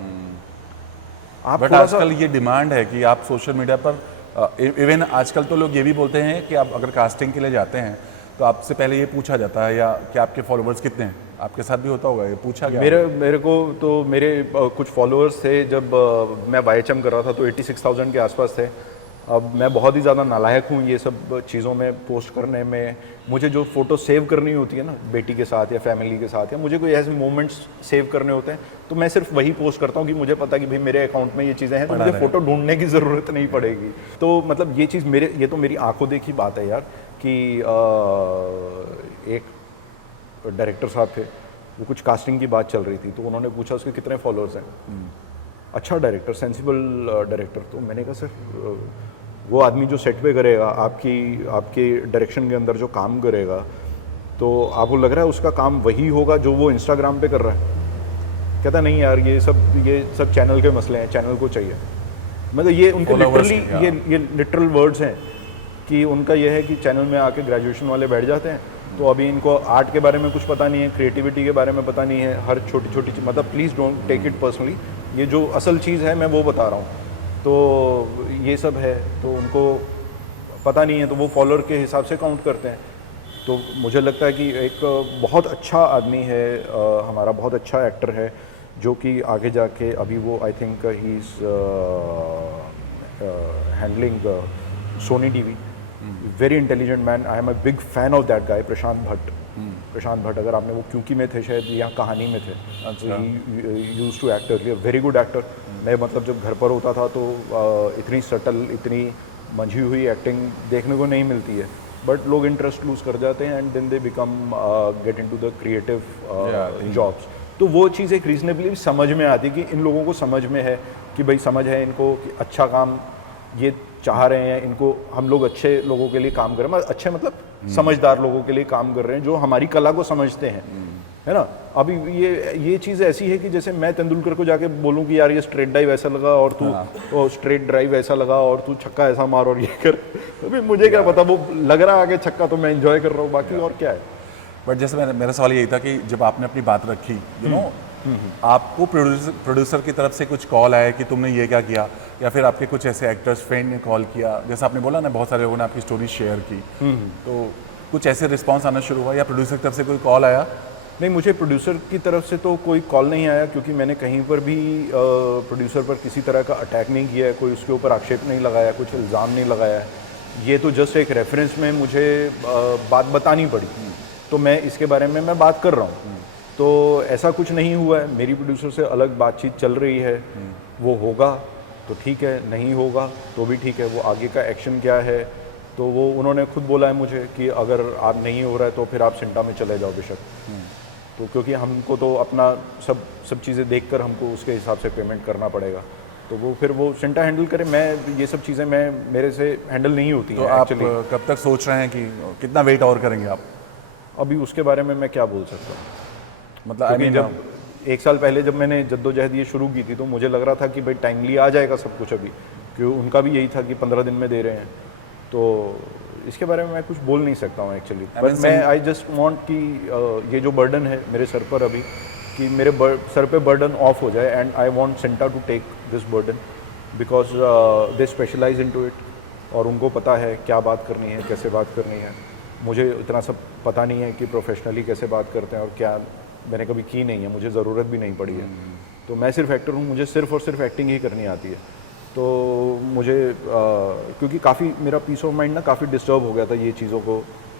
बट आजकल ये डिमांड है कि आप सोशल मीडिया पर, इवन आजकल तो लोग ये भी बोलते हैं कि आप अगर कास्टिंग के लिए जाते हैं तो आपसे पहले ये पूछा जाता है या कि आपके फॉलोअर्स कितने हैं। आपके साथ भी होता होगा, ये पूछा गया? मेरे को तो मेरे कुछ फॉलोअर्स थे जब मैं वाईएचएम कर रहा था तो 86,000 के आसपास थे। अब मैं बहुत ही ज़्यादा नालायक हूँ ये सब चीज़ों में पोस्ट करने में। मुझे जो फ़ोटो सेव करनी होती है ना बेटी के साथ या फैमिली के साथ, या मुझे कोई ऐसे मोमेंट्स सेव करने होते हैं, तो मैं सिर्फ वही पोस्ट करता हूँ कि मुझे पता कि भाई मेरे अकाउंट में ये चीज़ें हैं, तो मुझे फ़ोटो ढूंढने की ज़रूरत नहीं पड़ेगी। तो मतलब ये चीज़ ये तो मेरी आंखों देखी बात है यार, कि एक डायरेक्टर साहब थे, वो कुछ कास्टिंग की बात चल रही थी, तो उन्होंने पूछा उसके कितने फॉलोअर्स हैं। अच्छा डायरेक्टर, सेंसिबल डायरेक्टर। तो मैंने कहा सर वो आदमी जो सेट पे करेगा, आपके डायरेक्शन के अंदर जो काम करेगा, तो आपको लग रहा है उसका काम वही होगा जो वो इंस्टाग्राम पे कर रहा है? कहता नहीं यार, ये सब चैनल के मसले हैं, चैनल को चाहिए। मतलब ये उनके Followers लिटरली हैं, ये लिटरल वर्ड्स हैं कि उनका ये है कि चैनल में आके ग्रेजुएशन वाले बैठ जाते हैं, तो अभी इनको आर्ट के बारे में कुछ पता नहीं है, क्रिएटिविटी के बारे में पता नहीं है, हर छोटी छोटी मतलब please don't take it personally, ये जो असल चीज़ है मैं वो बता रहा हूँ। तो ये सब है, तो उनको पता नहीं है, तो वो फॉलोअर के हिसाब से काउंट करते हैं। तो मुझे लगता है कि एक बहुत अच्छा आदमी है, हमारा बहुत अच्छा एक्टर है, जो कि आगे जाके अभी वो I think he is handling Sony TV. Very intelligent man, I am a big fan of that guy, Prashant Bhatt. Prashant Bhatt, अगर आपने वो क्योंकि में थे शायद, या कहानी में थे, अच्छा। Use to actor, very good actor. मैं मतलब जब घर पर होता था तो इतनी सटल, इतनी मंझी हुई एक्टिंग देखने को नहीं मिलती है, बट लोग इंटरेस्ट लूज कर जाते हैं and then they become get into the creative jobs. तो वो चीज़ एक रीजनेबली समझ में आती है कि इन लोगों को समझ में है कि भाई समझ है इनको कि अच्छा काम ये चाह रहे हैं, इनको हम लोग अच्छे लोगों के लिए काम कर रहे हैं, अच्छे मतलब समझदार लोगों के लिए काम कर रहे हैं जो हमारी कला को समझते हैं, है ना। अभी ये चीज़ ऐसी है कि जैसे मैं तेंदुलकर को जाके बोलूं कि यार ये स्ट्रेट ड्राइव ऐसा लगा और तू स्ट्रेट ड्राइव ऐसा लगा और तू छक्का ऐसा मार और ये कर, अभी मुझे क्या पता, वो लग रहा है आगे छक्का तो मैं एंजॉय कर रहा हूँ, बाकी और क्या है। बट जैसे मेरा सवाल यही था कि जब आपने अपनी बात रखी, यू नो, आपको प्रोड्यूसर की तरफ से कुछ कॉल आया कि तुमने ये क्या किया, या फिर आपके कुछ ऐसे एक्टर्स फ्रेंड ने कॉल किया, जैसे आपने बोला ना बहुत सारे लोगों ने आपकी स्टोरी शेयर की, तो कुछ ऐसे रिस्पांस आना शुरू हुआ या प्रोड्यूसर की तरफ से कोई कॉल आया? नहीं, मुझे प्रोड्यूसर की तरफ से तो कोई कॉल नहीं आया, क्योंकि मैंने कहीं पर भी प्रोड्यूसर पर किसी तरह का अटैक नहीं किया है, कोई उसके ऊपर आक्षेप नहीं लगाया, कुछ इल्ज़ाम नहीं लगाया है। ये तो जस्ट एक रेफरेंस में मुझे बात बतानी पड़ी, तो मैं इसके बारे में मैं बात कर रहा हूँ। तो ऐसा कुछ नहीं हुआ है, मेरी प्रोड्यूसर से अलग बातचीत चल रही है, वो होगा तो ठीक है, नहीं होगा तो भी ठीक है, वो आगे का एक्शन क्या है, तो वो उन्होंने खुद बोला है मुझे कि अगर आप नहीं हो रहा है तो फिर आप सिंटा में चले जाओ बेशक। तो क्योंकि हमको तो अपना सब चीज़ें देखकर हमको उसके हिसाब से पेमेंट करना पड़ेगा, तो वो फिर वो सिंटा हैंडल करे, मैं ये सब चीज़ें मेरे से हैंडल नहीं होती तो हैं आप एक्चुअली। कब तक सोच रहे हैं कि कितना वेट और करेंगे आप? अभी उसके बारे में मैं क्या बोल सकता हूँ, मतलब आई क्योंकि मीन जब 1 साल पहले जब मैंने जद्दोजहद ये शुरू की थी तो मुझे लग रहा था कि भाई टाइमली आ जाएगा सब कुछ, अभी क्योंकि उनका भी यही था कि 15 दिन में दे रहे हैं, तो इसके बारे में मैं कुछ बोल नहीं सकता हूँ एक्चुअली। बट मैं आई जस्ट वांट कि ये जो बर्डन है मेरे सर पर अभी, कि मेरे सर पे बर्डन ऑफ हो जाए, and I want CINTAA to take this burden because they specialise into it, और उनको पता है क्या बात करनी है, कैसे बात करनी है। मुझे इतना सब पता नहीं है कि प्रोफेशनली कैसे बात करते हैं, और क्या मैंने कभी की नहीं है, मुझे ज़रूरत भी नहीं पड़ी है। तो मैं सिर्फ एक्टर हूँ, मुझे सिर्फ और सिर्फ एक्टिंग ही करनी आती है। तो मुझे क्योंकि काफ़ी मेरा पीस ऑफ माइंड ना काफ़ी डिस्टर्ब हो गया था ये चीज़ों को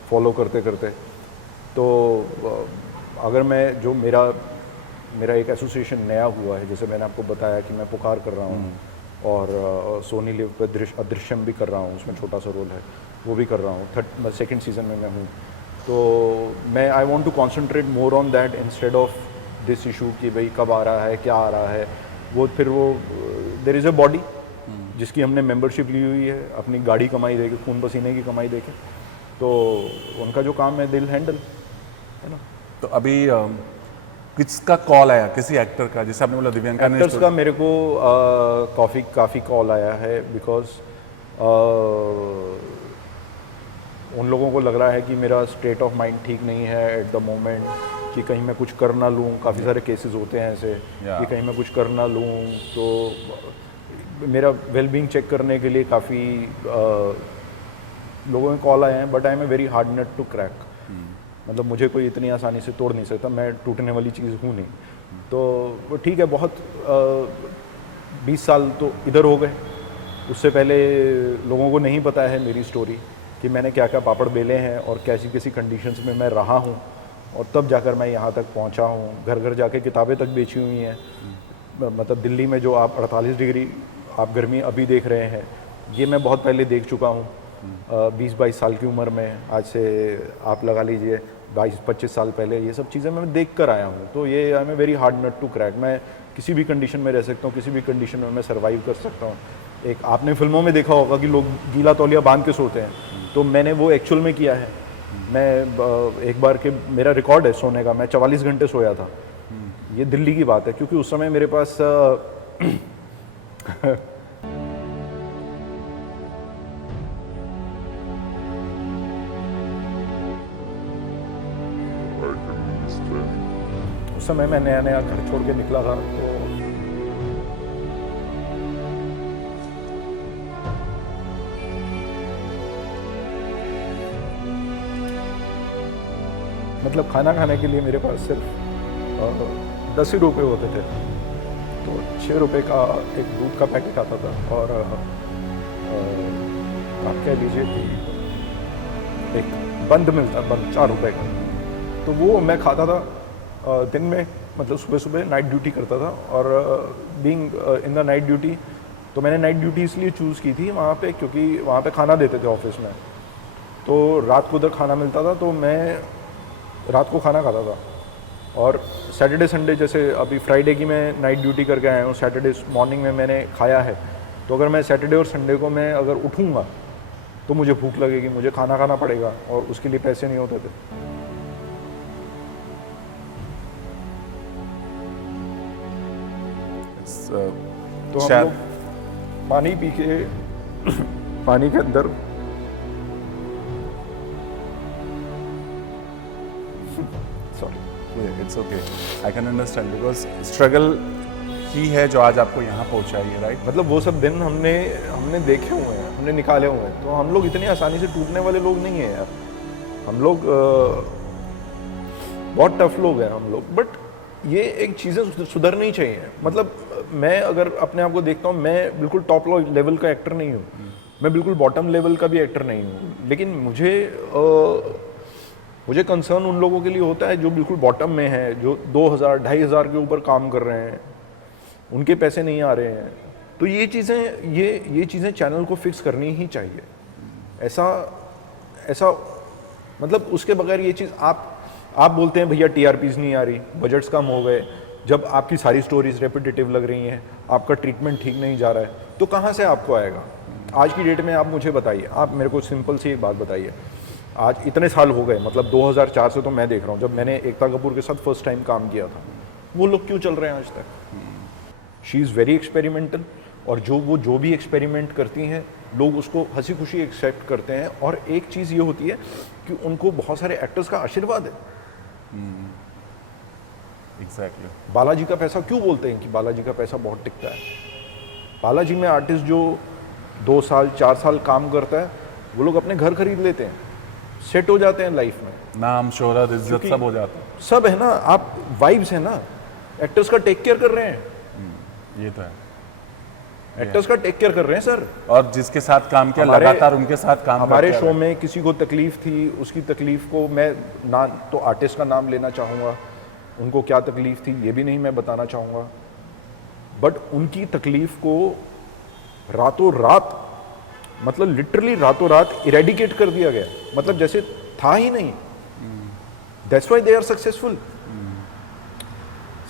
फॉलो करते करते। तो अगर मैं जो मेरा एक एसोसिएशन नया हुआ है, जैसे मैंने आपको बताया कि मैं पुकार कर रहा हूँ, और सोनी लिव पर अदृश्यम भी कर रहा हूँ, उसमें छोटा सा रोल है, वो भी कर रहा हूँ, 2nd सीज़न में मैं हूँ। तो मैं I want to concentrate more on that instead of this issue कि भाई कब आ रहा है, क्या आ रहा है। वो फिर वो देयर इज़ अ बॉडी जिसकी हमने मेंबरशिप ली हुई है, अपनी गाड़ी कमाई देके, खून पसीने की कमाई देके, तो उनका जो काम है दिल हैंडल, है ना। तो अभी किसका कॉल आया, किसी एक्टर का, जैसे आपने बोला दिव्यांका ने एक्टर्स का मेरे को काफ़ी कॉल आया है, बिकॉज उन लोगों को लग रहा है कि मेरा स्टेट ऑफ माइंड ठीक नहीं है एट द मोमेंट, कि कहीं मैं कुछ कर ना लूँ। काफ़ी सारे केसेस होते हैं ऐसे कि कहीं मैं कुछ कर ना लूँ, तो मेरा वेलबींग चेक करने के लिए काफ़ी लोगों के कॉल आए हैं, but I am a very hard nut to crack. मतलब मुझे कोई इतनी आसानी से तोड़ नहीं सकता, मैं टूटने वाली चीज़ हूँ नहीं। तो ठीक है, बहुत 20 साल तो इधर हो गए, उससे पहले लोगों को नहीं पता है मेरी स्टोरी, कि मैंने क्या क्या पापड़ बेले हैं और कैसी कैसी कंडीशंस में मैं रहा हूँ, और तब जाकर मैं यहाँ तक पहुँचा हूँ। घर घर जाके किताबें तक बेची हुई हैं। मतलब दिल्ली में जो आप 48 डिग्री आप गर्मी अभी देख रहे हैं, ये मैं बहुत पहले देख चुका हूँ। 20-22 साल की उम्र में, आज से आप लगा लीजिए 22-25 साल पहले, ये सब चीज़ें मैं देख कर आया हूँ। तो ये I am a very hard nut to crack. मैं किसी भी कंडीशन में रह सकता हूँ, किसी भी कंडीशन में मैं सर्वाइव कर सकता हूँ। एक आपने फिल्मों में देखा होगा कि लोग गीला तौलिया बांध के सोते हैं, तो मैंने वो एक्चुअल में किया है। मैं एक बार के मेरा रिकॉर्ड है सोने का, मैं 44 घंटे सोया था। ये दिल्ली की बात है, क्योंकि उस समय मेरे पास उस समय मैं नया नया घर छोड़ के निकला था, तो मतलब खाना खाने के लिए मेरे पास सिर्फ 10 ही रुपये होते थे। तो 6 रुपये का एक दूध का पैकेट आता था, और आप कह लीजिए कि एक बंद मिलता, बंद 4 रुपये का, तो वो मैं खाता था दिन में। मतलब सुबह सुबह नाइट ड्यूटी करता था, और being in the night duty, तो मैंने नाइट ड्यूटी इसलिए चूज़ की थी वहाँ पे क्योंकि वहाँ पे खाना देते थे ऑफिस में। तो रात को उधर खाना मिलता था, तो मैं रात को खाना खाता था। और सैटरडे संडे, जैसे अभी फ्राइडे की मैं नाइट ड्यूटी करके आया हूँ, सैटरडे मॉर्निंग में मैंने खाया है, तो अगर मैं सैटरडे और संडे को मैं अगर उठूँगा तो मुझे भूख लगेगी, मुझे खाना खाना पड़ेगा, और उसके लिए पैसे नहीं होते थे। तो हम शायद लोग पानी पी के पानी के अंदर sorry, it's okay, I can understand, because struggle ही है जो आज आपको यहाँ पहुँचाई है, राइट? मतलब वो सब दिन हमने देखे हुए हैं, हमने निकाले हुए हैं। तो हम लोग इतनी आसानी से टूटने वाले लोग नहीं हैं यार। हम लोग बहुत टफ लोग हैं हम लोग। बट ये एक चीज़ें सुधरनी चाहिए। मतलब मैं अगर अपने आप को देखता हूँ, मैं बिल्कुल टॉप लेवल का एक्टर नहीं हूँ, मैं बिल्कुल बॉटम लेवल का भी एक्टर नहीं हूँ। लेकिन मुझे कंसर्न उन लोगों के लिए होता है जो बिल्कुल बॉटम में है, जो 2000-2500 के ऊपर काम कर रहे हैं, उनके पैसे नहीं आ रहे हैं। तो ये चीज़ें चैनल को फिक्स करनी ही चाहिए। ऐसा मतलब उसके बगैर ये चीज़ आप बोलते हैं भैया टीआरपीज़ नहीं आ रही, बजट्स कम हो गए, जब आपकी सारी स्टोरीज रेपिटेटिव लग रही हैं, आपका ट्रीटमेंट ठीक नहीं जा रहा है, तो कहाँ से आपको आएगा? आज की डेट में आप मुझे बताइए, आप मेरे को सिंपल सी एक बात बताइए। आज इतने साल हो गए, मतलब 2004 से तो मैं देख रहा हूँ, जब मैंने एकता कपूर के साथ फर्स्ट टाइम काम किया था, वो लोग क्यों चल रहे हैं आज तक? शी इज़ वेरी एक्सपेरिमेंटल, और जो भी एक्सपेरिमेंट करती हैं, लोग उसको हंसी खुशी एक्सेप्ट करते हैं। और एक चीज़ ये होती है कि उनको बहुत सारे एक्टर्स का आशीर्वाद है। एग्जैक्टली। बालाजी का पैसा क्यों बोलते हैं कि बालाजी का पैसा बहुत टिकता है? बालाजी में आर्टिस्ट जो 2 साल 4 साल काम करता है, वो लोग अपने घर खरीद लेते हैं, सेट हो जाते हैं लाइफ में, नाम, शोहरत, इज्जत सब हो जाता है। सब है ना। आप वाइब्स है ना, एक्टर्स का टेक केयर कर रहे हैं, ये तो है, एक्टर्स का टेक केयर कर रहे हैं सर। और जिसके साथ काम किया लगातार उनके साथ काम हमारे करते शो रहे। में किसी को तकलीफ थी, उसकी तकलीफ को मैं ना तो आर्टिस्ट का नाम लेना चाहूँगा, उनको क्या तकलीफ थी ये भी नहीं मैं बताना चाहूँगा, बट उनकी तकलीफ को रातों रात, मतलब लिटरली रातों रात इरेडिकेट कर दिया गया, मतलब जैसे था ही नहीं। That's why they are successful.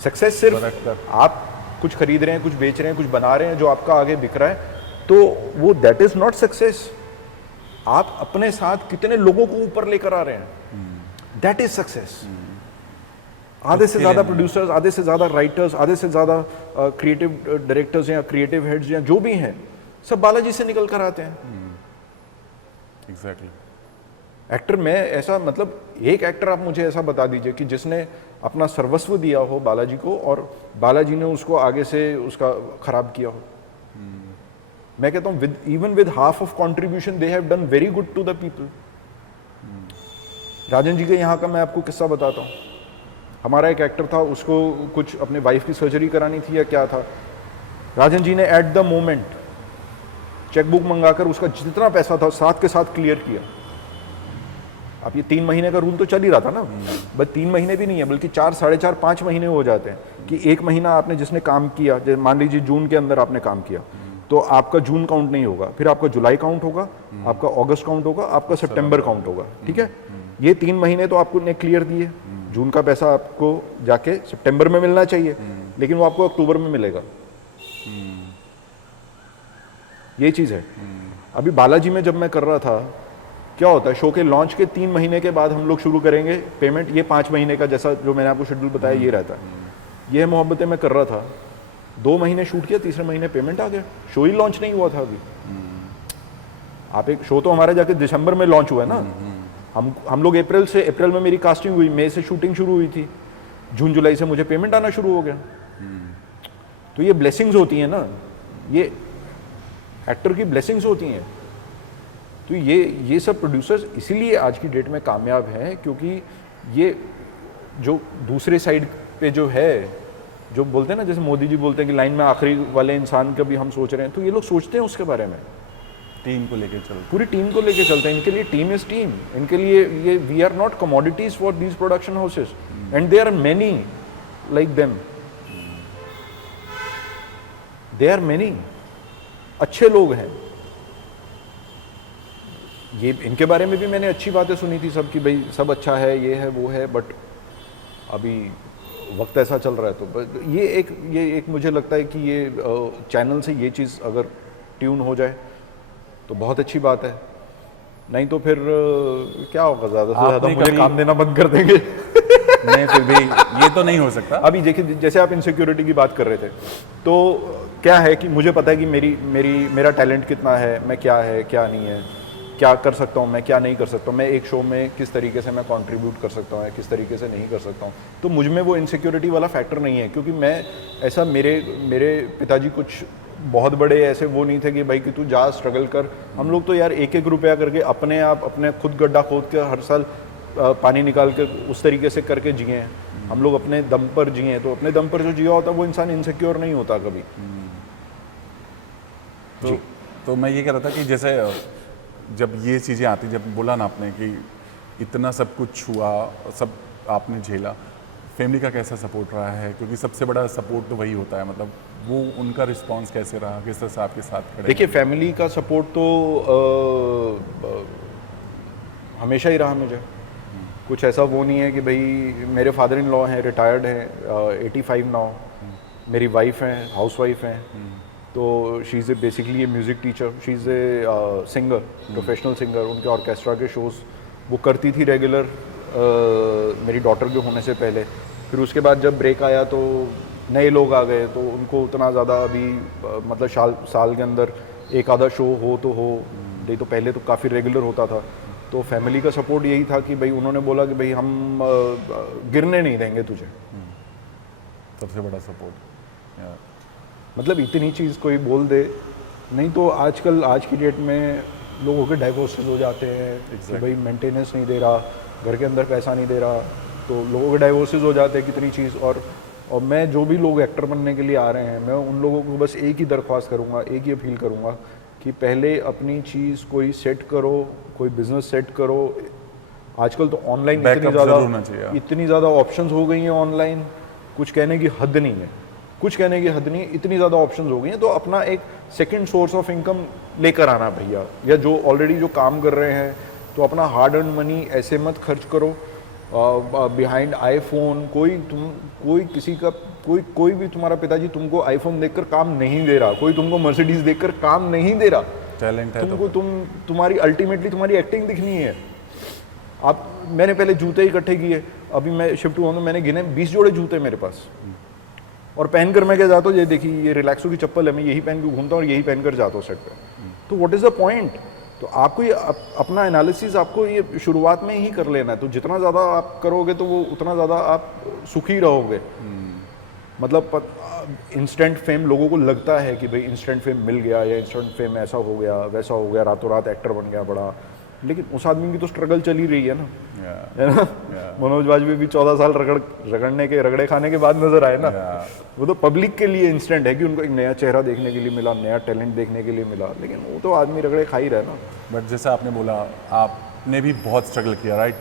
Success सिर्फ आप कुछ खरीद रहे हैं, कुछ बेच रहे हैं, कुछ बना रहे हैं जो आपका आगे बिक रहा है, तो वो दैट इज नॉट सक्सेस। आप अपने साथ कितने लोगों को ऊपर लेकर आ रहे हैं, दैट इज सक्सेस। आधे से ज़्यादा प्रोड्यूसर्स, आधे से ज़्यादा राइटर्स, आधे से ज़्यादा क्रिएटिव डायरेक्टर्स या क्रिएटिव हेड्स या जो भी हैं, सब बालाजी से निकल कर आते हैं। एग्जैक्टली। एक्टर में ऐसा, मतलब एक एक्टर आप मुझे ऐसा बता दीजिए कि जिसने अपना सर्वस्व दिया हो बालाजी को और बालाजी ने उसको आगे से उसका खराब किया हो। मैं कहता हूँ even with half of contribution they have done very good to the people. Rajan ji के यहाँ का मैं आपको किस्सा बताता हूँ। हमारा एक एक्टर था, उसको कुछ अपने वाइफ की सर्जरी करानी थी या क्या था, राजन जी ने एट द मोमेंट चेकबुक मंगाकर उसका जितना पैसा था साथ के साथ क्लियर किया। अब ये 3 महीने का रूल तो चल ही रहा था ना, बस 3 महीने भी नहीं है, बल्कि 4, 4.5, 5 महीने हो जाते हैं कि 1 महीना आपने जिसने काम किया, मान लीजिए जून के अंदर आपने काम किया, तो आपका जून काउंट नहीं होगा, फिर आपका जुलाई काउंट होगा, आपका अगस्त काउंट होगा, आपका सितंबर काउंट होगा, ठीक है। ये 3 महीने तो आपको ने क्लियर दिए, जून का पैसा आपको जाके सितंबर में मिलना चाहिए, लेकिन वो आपको अक्टूबर में मिलेगा। ये चीज़ है। अभी बालाजी में जब मैं कर रहा था, क्या होता है, शो के लॉन्च के 3 महीने के बाद हम लोग शुरू करेंगे पेमेंट, ये 5 महीने का जैसा जो मैंने आपको शेड्यूल बताया ये रहता है। ये मोहब्बतें मैं कर रहा था, 2 महीने शूट किया, तीसरे महीने पेमेंट आ गया, शो ही लॉन्च नहीं हुआ था अभी। आप एक शो तो हमारा जाके दिसंबर में लॉन्च हुआ है ना, हम लोग अप्रैल में मेरी कास्टिंग हुई, मई से शूटिंग शुरू हुई थी, जून जुलाई से मुझे पेमेंट आना शुरू हो गया। तो ये ब्लेसिंग्स होती हैं ना, ये एक्टर की ब्लेसिंग्स होती हैं। तो ये सब प्रोड्यूसर्स इसीलिए आज की डेट में कामयाब हैं, क्योंकि ये जो दूसरे साइड पे जो है, जो बोलते हैं ना, जैसे मोदी जी बोलते हैं कि लाइन में आखिरी वाले इंसान का भी हम सोच रहे हैं, तो ये लोग सोचते हैं उसके बारे में, टीम को लेके चल, पूरी टीम को लेके चलते हैं। इनके लिए टीम इज टीम, इनके लिए ये we are not commodities for these production houses, and there are many like them, they are many, अच्छे लोग हैं। ये इनके बारे में भी मैंने अच्छी बातें सुनी थी सब, कि भाई सब अच्छा है, ये है वो है, बट अभी वक्त ऐसा चल रहा है। तो ये एक मुझे लगता है कि ये चैनल से ये चीज़ अगर ट्यून हो जाए तो बहुत अच्छी बात है, नहीं तो फिर क्या होगा, ज़्यादा से ज़्यादा मुझे काम देना बंद कर देंगे। नहीं, फिर भी ये तो नहीं हो सकता। अभी देखिए, जैसे आप इनसिक्योरिटी की बात कर रहे थे, तो क्या है कि मुझे पता है कि मेरा टैलेंट कितना है, मैं क्या है क्या नहीं है, क्या कर सकता हूँ मैं, क्या नहीं कर सकता हूँ मैं, एक शो में किस तरीके से मैं कंट्रीब्यूट कर सकता हूँ, किस तरीके से नहीं कर सकता हूँ। तो मुझ में वो इनसिक्योरिटी वाला फैक्टर नहीं है, क्योंकि मैं ऐसा, मेरे पिताजी कुछ बहुत बड़े ऐसे वो नहीं थे कि भाई कि तू जा स्ट्रगल कर। हम लोग तो यार 1-1 रुपया करके अपने खुद गड्ढा खोद के हर साल पानी निकाल के उस तरीके से करके जिए हैं। हम लोग अपने दम पर जिए, तो अपने दम पर जो जिया होता है वो इंसान इनसिक्योर नहीं होता कभी। तो मैं ये कह रहा था कि जैसे जब ये चीज़ें आती, जब बोला ना आपने कि इतना सब कुछ हुआ, सब आपने झेला, फैमिली का कैसा सपोर्ट रहा है? क्योंकि सबसे बड़ा सपोर्ट तो वही होता है, मतलब वो उनका रिस्पांस कैसे रहा, किस तरह से आपके साथ खड़े? देखिए, फैमिली का सपोर्ट तो हमेशा ही रहा मुझे। कुछ ऐसा वो नहीं है कि भाई, मेरे फादर इन लॉ हैं, रिटायर्ड हैं, 85 नाउ, मेरी वाइफ हैं, हाउस वाइफ हैं, तो she is basically A music teacher, she is a singer, professional singer. उनके ऑर्केस्ट्रा के शोज़ वो करती थी रेगुलर, मेरी डॉटर के होने से पहले। फिर उसके बाद जब ब्रेक आया तो नए लोग आ गए, तो उनको उतना ज़्यादा अभी मतलब साल के अंदर एक आधा शो हो तो हो, नहीं तो पहले तो काफ़ी रेगुलर होता था। तो फैमिली का सपोर्ट यही था कि भाई उन्होंने बोला कि भाई हम गिरने नहीं देंगे तुझे। सबसे बड़ा सपोर्ट। मतलब इतनी चीज़ कोई बोल दे, नहीं तो आजकल आज की डेट में लोगों के डाइवोर्सेस हो जाते हैं कि भाई मेंटेनेंस नहीं दे रहा, घर के अंदर पैसा नहीं दे रहा, तो लोगों के डाइवोर्सेस हो जाते हैं कितनी चीज़। और मैं जो भी लोग एक्टर बनने के लिए आ रहे हैं, मैं उन लोगों को बस एक ही दरख्वास्त करूँगा, एक ही अपील करूँगा कि पहले अपनी चीज़ कोई सेट करो, कोई बिजनेस सेट करो। आजकल तो ऑनलाइन इतनी ज़्यादा ऑप्शंस हो गई हैं ऑनलाइन, कुछ कहने की हद नहीं है, कुछ कहने की हद नहीं, इतनी ज़्यादा ऑप्शंस हो गई हैं। तो अपना एक सेकंड सोर्स ऑफ इनकम लेकर आना भैया, या जो ऑलरेडी जो काम कर रहे हैं, तो अपना हार्ड अर्न मनी ऐसे मत खर्च करो बिहाइंड आईफोन। कोई किसी का कोई भी, तुम्हारा पिताजी तुमको आईफोन देखकर काम नहीं दे रहा, कोई तुमको मर्सिडीज देखकर काम नहीं दे रहा। टैलेंट है तुमको तुम्हारी अल्टीमेटली तुम्हारी एक्टिंग दिखनी है। मैंने पहले जूते इकट्ठे किए, अभी मैं शिफ्ट हुआ तो मैंने गिने 20 जोड़े जूते मेरे पास, और पहन कर मैं क्या जाता हूँ, ये देखिए ये रिलैक्सो की चप्पल है, मैं यही पहन के घूमता हूँ और यही पहन कर जाता हूँ सेट पे। तो व्हाट इज़ द पॉइंट? तो आपको ये अपना एनालिसिस आपको ये शुरुआत में ही कर लेना है। तो जितना ज़्यादा आप करोगे तो वो उतना ज़्यादा आप सुखी रहोगे। मतलब इंस्टेंट फेम लोगों को लगता है कि भाई इंस्टेंट फेम मिल गया, या इंस्टेंट फेम ऐसा हो गया वैसा हो गया, रातों रात एक्टर बन गया बड़ा, लेकिन उस आदमी की तो स्ट्रगल चली रही है ना, है ना। मनोज वाजपेयी भी 14 साल रगड़े खाने के बाद नजर आए ना। वो तो पब्लिक के लिए इंस्टेंट है कि उनको एक नया चेहरा देखने के लिए मिला, नया टैलेंट देखने के लिए मिला, लेकिन वो तो आदमी रगड़े खा ही रहा है ना। बट जैसा आपने बोला, आपने भी बहुत स्ट्रगल किया, राइट?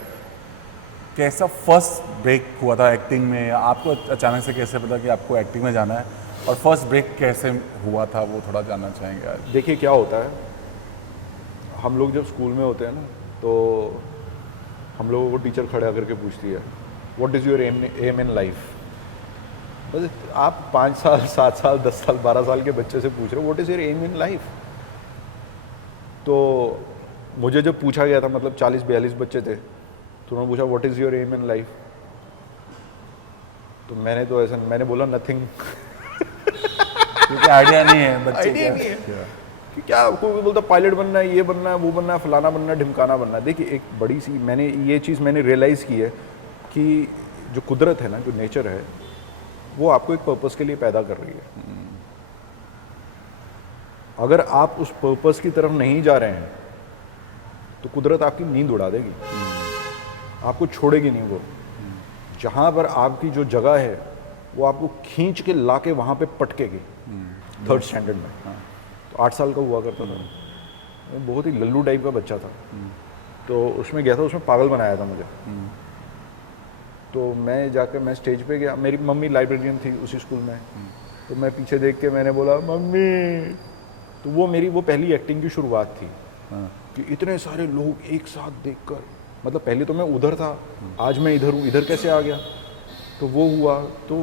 कैसा फर्स्ट ब्रेक हुआ था एक्टिंग में? आपको अचानक से कैसे पता कि आपको एक्टिंग में जाना है, और फर्स्ट ब्रेक कैसे हुआ था वो थोड़ा जानना चाहेंगे आज। देखिए क्या होता है, हम लोग जब स्कूल में होते हैं ना, तो हम लोगों को टीचर खड़ा करके पूछती है what is your aim in life. बस आप 5 साल 7 साल 10 साल 12 साल के बच्चे से पूछ रहे हो what is your aim in life. तो मुझे जब पूछा गया था, मतलब 40-42 बच्चे थे, तो उन्होंने पूछा what is your aim in life, तो मैंने बोला नथिंग। क्योंकि आइडिया नहीं है बच्चे आइडिया नहीं है कि क्या, कोई बोलता पायलट बनना है, ये बनना है, वो बनना है, फलाना बनना है, ढिमकाना बनना है। देखिए एक बड़ी सी ये चीज़ मैंने रियलाइज़ की है कि जो कुदरत है ना, जो नेचर है, वो आपको एक पर्पस के लिए पैदा कर रही है। अगर आप उस पर्पस की तरफ नहीं जा रहे हैं तो कुदरत आपकी नींद उड़ा देगी, आपको छोड़ेगी नहीं। वो जहाँ पर आपकी जो जगह है वो आपको खींच के ला के वहाँ पे पटकेगी। 3rd स्टैंडर्ड में तो 8 साल का हुआ करता था, वो बहुत ही लल्लू टाइप का बच्चा था। तो उसमें गया था, उसमें पागल बनाया था मुझे। तो मैं स्टेज पे गया, मेरी मम्मी लाइब्रेरियन थी उसी स्कूल में, तो मैं पीछे देख के मैंने बोला मम्मी। तो वो पहली एक्टिंग की शुरुआत थी कि इतने सारे लोग एक साथ देखकर, मतलब पहले तो मैं उधर था, आज मैं इधर हूँ, इधर कैसे आ गया। तो वो हुआ, तो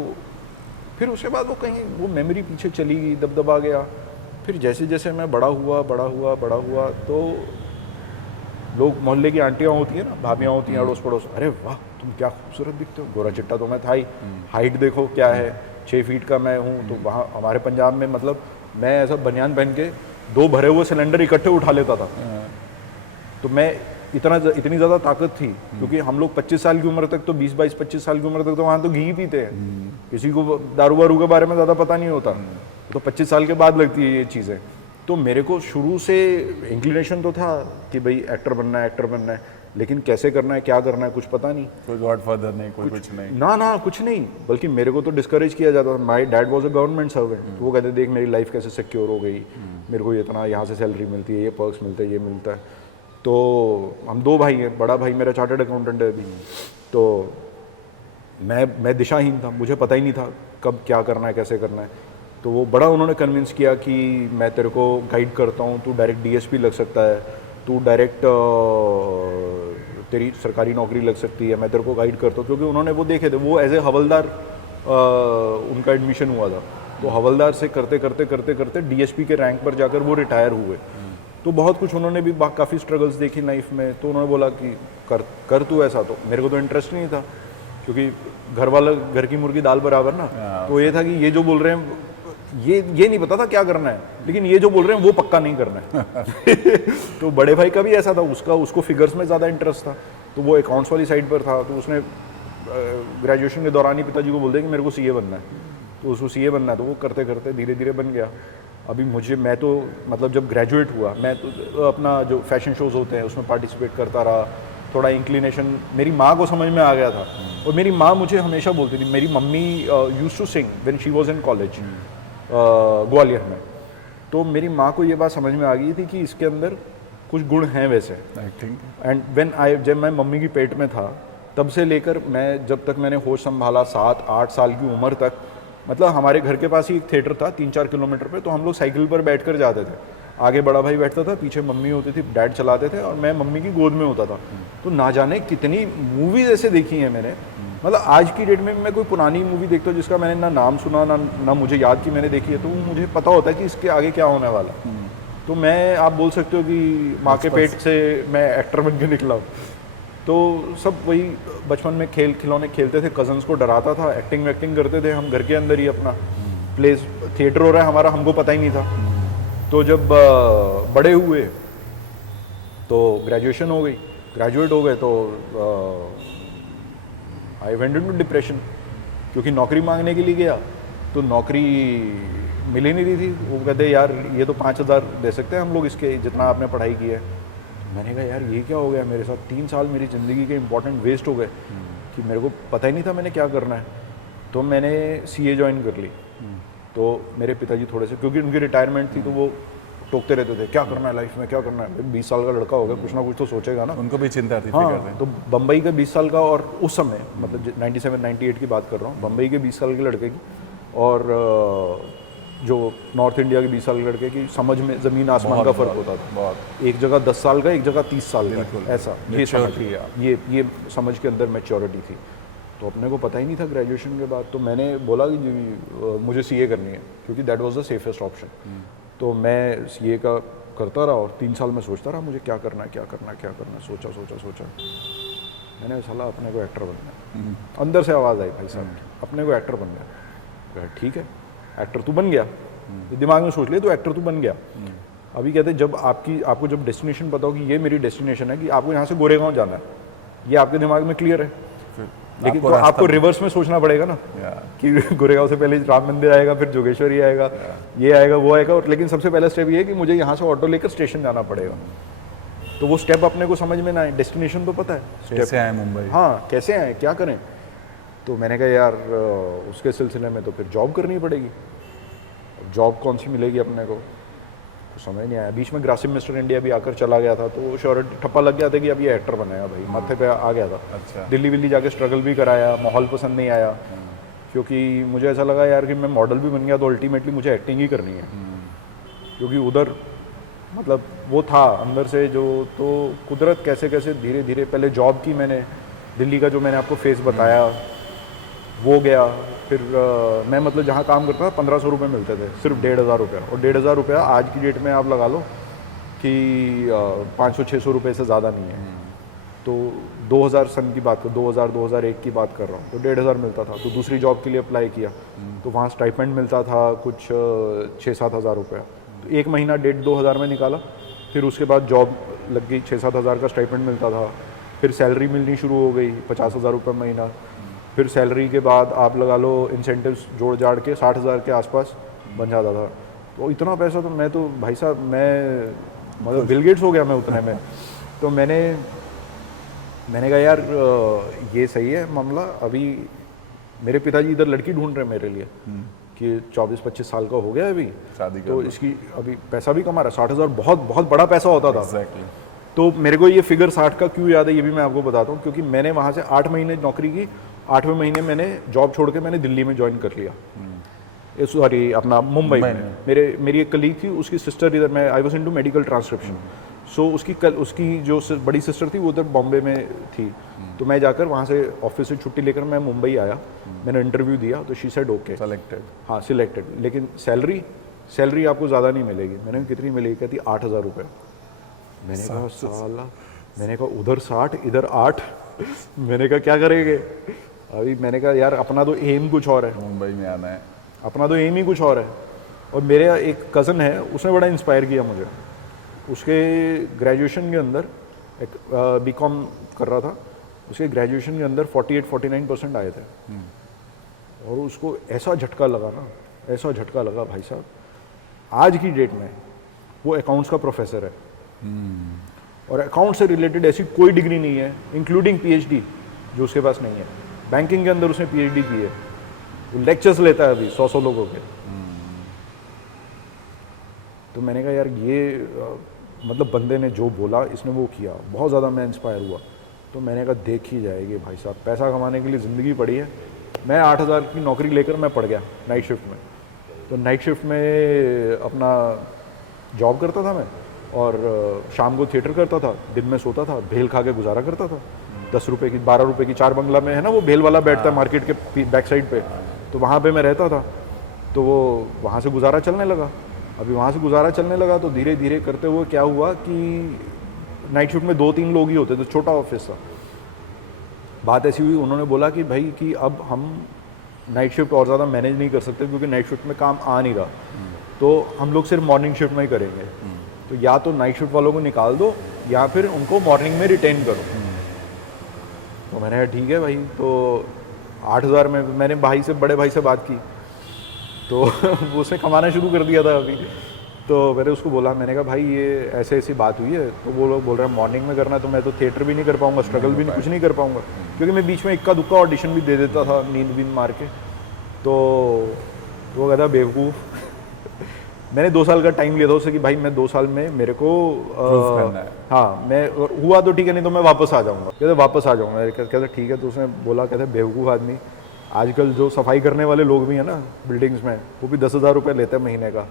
फिर उसके बाद वो मेमोरी पीछे चली गई, दबदबा गया। फिर जैसे जैसे मैं बड़ा हुआ तो लोग, मोहल्ले की आंटियाँ होती है ना, भाभियाँ होती हैं, अड़ोस पड़ोस, अरे वाह तुम क्या खूबसूरत दिखते हो, गोरा चिट्टा तो मैं था ही, हाइट देखो क्या है, 6 फीट का मैं हूँ। तो वहाँ हमारे पंजाब में मतलब मैं ऐसा बनियान पहन के 2 भरे हुए सिलेंडर इकट्ठे उठा लेता था। तो मैं इतनी ज़्यादा ताकत थी, क्योंकि हम लोग 25 साल की उम्र तक तो 20-22-25 साल की उम्र तक तो वहाँ तो घी ही पीते हैं, किसी को दारू वारू के बारे में ज़्यादा पता नहीं होता। तो 25 साल के बाद लगती है ये चीज़ें। तो मेरे को शुरू से इंक्लिनेशन तो था कि भाई एक्टर बनना है, लेकिन कैसे करना है, क्या करना है, कुछ पता नहीं। कोई गॉडफादर नहीं, कोई कुछ नहीं, ना कुछ नहीं। बल्कि मेरे को तो डिस्करेज किया जाता था। My dad was a government servant, तो वो कहते देख मेरी लाइफ कैसे सिक्योर हो गई, मेरे को इतना यहाँ से सैलरी मिलती है, ये पर्क्स मिलते हैं, ये मिलता है। तो हम 2 भाई हैं, बड़ा भाई मेरा चार्टर्ड अकाउंटेंट है अभी। तो मैं दिशाहीन था, मुझे पता ही नहीं था कब क्या करना है, कैसे करना है। तो वो बड़ा उन्होंने कन्विंस किया कि मैं तेरे को गाइड करता हूँ, तू डायरेक्ट डीएसपी लग सकता है, तू डायरेक्ट तेरी सरकारी नौकरी लग सकती है, मैं तेरे को गाइड करता हूँ। क्योंकि उन्होंने वो देखे थे, वो एज ए हवलदार उनका एडमिशन हुआ था। तो हवलदार से करते डीएसपी के रैंक पर जाकर वो रिटायर हुए। तो बहुत कुछ उन्होंने भी काफ़ी स्ट्रगल्स देखी लाइफ में। तो उन्होंने बोला कि कर तू ऐसा। तो मेरे को तो इंटरेस्ट नहीं था, क्योंकि घर की मुर्गी दाल बराबर ना। तो ये था कि ये जो बोल रहे हैं, ये नहीं पता था क्या करना है, लेकिन ये जो बोल रहे हैं वो पक्का नहीं करना है। तो बड़े भाई का भी ऐसा था, उसको फिगर्स में ज़्यादा इंटरेस्ट था, तो वो अकाउंट्स वाली साइड पर था। तो उसने ग्रेजुएशन के दौरान ही पिताजी को बोल दिया कि मेरे को सीए बनना है। तो उसको सीए बनना है, तो वो करते धीरे धीरे बन गया। अभी मैं तो मतलब जब ग्रेजुएट हुआ, मैं तो अपना जो फैशन शोज़ होते हैं उसमें पार्टिसिपेट करता रहा। थोड़ा इंक्लिनेशन मेरी माँ को समझ में आ गया था, और मेरी माँ मुझे हमेशा बोलती थी, मेरी mummy used to sing when she was in college Gwalior में। तो मेरी माँ को ये बात समझ में आ गई थी कि इसके अंदर कुछ गुण हैं वैसे। एंड जब मैं मम्मी की पेट में था, तब से लेकर जब तक मैंने होश संभाला 7-8 साल की उम्र तक, मतलब हमारे घर के पास ही एक थिएटर था 3-4 किलोमीटर पे। तो हम लोग साइकिल पर बैठकर जाते थे, आगे बड़ा भाई बैठता था, पीछे मम्मी होती थी, डैड चलाते थे, और मैं मम्मी की गोद में होता था। तो ना जाने कितनी मूवीज़ ऐसे देखी हैं मैंने। मतलब आज की डेट में मैं कोई पुरानी मूवी देखता हूँ जिसका मैंने ना नाम सुना, ना मुझे याद कि मैंने देखी है, तो मुझे पता होता है कि इसके आगे क्या होने वाला। तो आप बोल सकते हो कि माँ के पेट से मैं एक्टर बन के निकला हूँ। तो सब वही बचपन में खिलौने खेलते थे, कज़न्स को डराता था, एक्टिंग करते थे हम घर के अंदर ही। अपना प्लेस थिएटर हो रहा है हमारा, हमको पता ही नहीं था। तो जब बड़े हुए तो ग्रेजुएट हो गए तो आई वेंट इनटू डिप्रेशन, क्योंकि नौकरी मांगने के लिए गया तो नौकरी मिल ही नहीं रही थी। वो कहते यार ये तो 5,000 दे सकते हैं हम लोग इसके, जितना आपने पढ़ाई की है। मैंने कहा यार ये क्या हो गया मेरे साथ, 3 साल मेरी ज़िंदगी के इंपॉर्टेंट वेस्ट हो गए कि मेरे को पता ही नहीं था मैंने क्या करना है। तो मैंने सीए ज्वाइन कर ली। तो मेरे पिताजी थोड़े से, क्योंकि उनकी रिटायरमेंट थी, तो वो टोकते रहते थे क्या करना है लाइफ में, क्या करना है। 20 साल का लड़का होगा, कुछ ना कुछ तो सोचेगा ना। उनको भी चिंता थी। हाँ, तो बम्बई का 20 साल का, और उस समय मतलब 97-98 की बात कर रहा हूँ, बम्बई के 20 साल के लड़के की। और जो नॉर्थ इंडिया के 20 साल के लड़के की समझ में ज़मीन आसमान का फ़र्क होता था। बहुत एक जगह 10 साल का, एक जगह 30 साल का, ऐसा ये समझ Maturity, yeah. ये समझ के अंदर मैच्योरिटी थी। तो अपने को पता ही नहीं था ग्रेजुएशन के बाद, तो मैंने बोला कि जी मुझे सीए करनी है, क्योंकि that was the safest option. तो मैं सीए का करता रहा और 3 साल में सोचता रहा मुझे क्या करना है, क्या करना है, क्या करना है। सोचा मैंने साला अपने को एक्टर बनना है। अंदर से आवाज़ आई भाई साहब अपने को एक्टर बनना है। कहा ठीक है एक्टर तू बन गया, तो दिमाग में सोच लिया तो एक्टर तू बन गया। अभी कहते जब आपको जब डेस्टिनेशन पता हो कि ये मेरी डेस्टिनेशन है, कि आपको यहाँ से गोरेगांव जाना है, ये आपके दिमाग में क्लियर है, लेकिन तो आपको रिवर्स में सोचना पड़ेगा ना कि गोरेगांव से पहले राम मंदिर आएगा, फिर जोगेश्वरी आएगा, ये आएगा, वो आएगा। और लेकिन सबसे पहला स्टेप ये है कि मुझे यहाँ से ऑटो लेकर स्टेशन जाना पड़ेगा। तो वो स्टेप अपने को समझ में ना आए, डेस्टिनेशन तो पता है, कैसे आए मुंबई, हाँ कैसे आए, क्या करें। तो मैंने कहा यार उसके सिलसिले में तो फिर जॉब करनी पड़ेगी। जॉब कौन सी मिलेगी अपने को, तो समझ नहीं आया। बीच में ग्रासिम मिस्टर इंडिया भी आकर चला गया था, तो श्योरिटी ठप्पा लग गया था कि अब ये एक्टर बनाया भाई, माथे पे आ गया था। अच्छा। दिल्ली विल्ली जाके स्ट्रगल भी कराया, माहौल पसंद नहीं आया, क्योंकि मुझे ऐसा लगा यार कि मैं मॉडल भी बन गया तो अल्टीमेटली मुझे एक्टिंग ही करनी है, क्योंकि उधर मतलब वो था अंदर से जो, तो कुदरत कैसे कैसे धीरे धीरे, पहले जॉब की मैंने, दिल्ली का जो मैंने आपको फेस बताया वो गया। फिर मैं मतलब जहाँ काम करता था 1500 रुपये मिलते थे, सिर्फ 1500 रुपया। और 1500 रुपया आज की डेट में आप लगा लो कि 500-600 रुपये से ज़्यादा नहीं है। तो 2000 सन की बात कर, 2001 की बात कर रहा हूँ, तो 1500 मिलता था। तो दूसरी जॉब के लिए अप्लाई किया, तो वहाँ स्टाइपेंड मिलता था कुछ 6-7 हज़ार रुपया। तो एक महीना 1.5-2 हज़ार में निकाला। फिर उसके बाद जॉब लग गई, 6-7 हज़ार का स्टाइपेंड मिलता था। फिर सैलरी मिलनी शुरू हो गई 50,000 रुपये महीना। फिर सैलरी के बाद आप लगा लो इंसेंटिव्स जोड़ जाड़ के 60,000 के आसपास बन जाता था। तो इतना पैसा तो मैं तो भाई साहब मैं मतलब बिल गेट्स हो गया मैं उतने में। तो मैंने कहा यार ये सही है मामला। अभी मेरे पिताजी इधर लड़की ढूंढ रहे हैं मेरे लिए कि 24-25 साल का हो गया अभी, शादी कर तो लो। इसकी अभी पैसा भी कमा रहा है। 60,000 बहुत बहुत बड़ा पैसा होता था। एग्जैक्टली। तो मेरे को ये फिगर 60 का क्यों याद है ये भी मैं आपको बताता हूँ, क्योंकि मैंने वहाँ से 8 महीने नौकरी की। 8वें महीने मैंने जॉब छोड़ के मैंने दिल्ली में ज्वाइन कर लिया, सॉरी अपना मुंबई में। मेरी एक कलीग थी, उसकी सिस्टर इधर, मैं I was into medical transcription, so उसकी जो बड़ी सिस्टर थी वो उधर बॉम्बे में थी। तो मैं जाकर वहाँ से ऑफिस से छुट्टी लेकर मैं मुंबई आया, मैंने इंटरव्यू दिया, तो शी सेड ओके, सेलेक्टेड। हाँ सिलेक्टेड, लेकिन सैलरी आपको ज़्यादा नहीं मिलेगी। मैंने कहा कितनी मिलेगी, कहती 8,000 रुपये। मैंने कहा साला, मैंने कहा उधर 60 इधर 8 मैंने कहा क्या करेंगे अभी। मैंने कहा यार अपना तो एम कुछ और है, मुंबई में आना है, अपना तो एम ही कुछ और है। और मेरे एक कज़न है, उसने बड़ा इंस्पायर किया मुझे। उसके ग्रेजुएशन के अंदर एक बीकॉम कर रहा था, उसके ग्रेजुएशन के अंदर 48-49% आए थे। और उसको ऐसा झटका लगा ना, ऐसा झटका लगा भाई साहब। आज की डेट में वो अकाउंट्स का प्रोफेसर है, और अकाउंट से रिलेटेड ऐसी कोई डिग्री नहीं है इंक्लूडिंग पीएचडी जो उसके पास नहीं है। बैंकिंग के अंदर उसने पीएचडी की है, वो लेक्चर्स लेता है अभी 100 लोगों के। तो मैंने कहा यार ये मतलब बंदे ने जो बोला इसने वो किया, बहुत ज़्यादा मैं इंस्पायर हुआ। तो मैंने कहा देखी जाएगी भाई साहब, पैसा कमाने के लिए ज़िंदगी पड़ी है। मैं 8,000 की नौकरी लेकर मैं पड़ गया नाइट शिफ्ट में। तो नाइट शिफ्ट में अपना जॉब करता था मैं, और शाम को थिएटर करता था, दिन में सोता था, भेल खा के गुजारा करता था। 10 रुपये की 12 रुपये की 4 बंगला में है ना वो भेल वाला बैठता है मार्केट के बैक साइड पे, तो वहाँ पे मैं रहता था। तो वो वहाँ से गुजारा चलने लगा। अभी वहाँ से गुजारा चलने लगा तो धीरे धीरे करते हुए क्या हुआ कि नाइट शिफ्ट में 2-3 लोग ही होते थे, छोटा ऑफिस था। बात ऐसी हुई, उन्होंने बोला कि भाई कि अब हम नाइट शिफ्ट और ज़्यादा मैनेज नहीं कर सकते क्योंकि नाइट शिफ्ट में काम आ नहीं रहा, तो हम लोग सिर्फ मॉर्निंग शिफ्ट में ही करेंगे। तो या तो नाइट शिफ्ट वालों को निकाल दो या फिर उनको मॉर्निंग में रिटेन करो। तो मैंने कहा ठीक है भाई। तो 8,000 में मैंने बड़े भाई से बात की, तो वो उसने कमाना शुरू कर दिया था अभी। तो मैंने उसको बोला, मैंने कहा भाई ये ऐसे ऐसी बात हुई है। तो वो लोग बोल रहे हैं मॉर्निंग में करना है, तो मैं तो थिएटर भी नहीं कर पाऊंगा, स्ट्रगल भी नहीं, कुछ नहीं कर पाऊंगा, क्योंकि मैं बीच में इक्का दुक्का ऑडिशन भी दे देता था नींद वींद मार के। तो वो कहता बेवकूफ़। मैंने 2 साल का टाइम लिया था उससे कि भाई मैं 2 साल में मेरे को करना है। हाँ मैं हुआ तो ठीक है, नहीं तो मैं वापस आ जाऊँगा। कहते वापस आ जाऊँगा। कहते ठीक है। तो उसने बोला, कहते बेवकूफ़ आदमी, आजकल जो सफाई करने वाले लोग भी हैं ना बिल्डिंग्स में, वो भी 10,000 रुपये लेते हैं महीने का।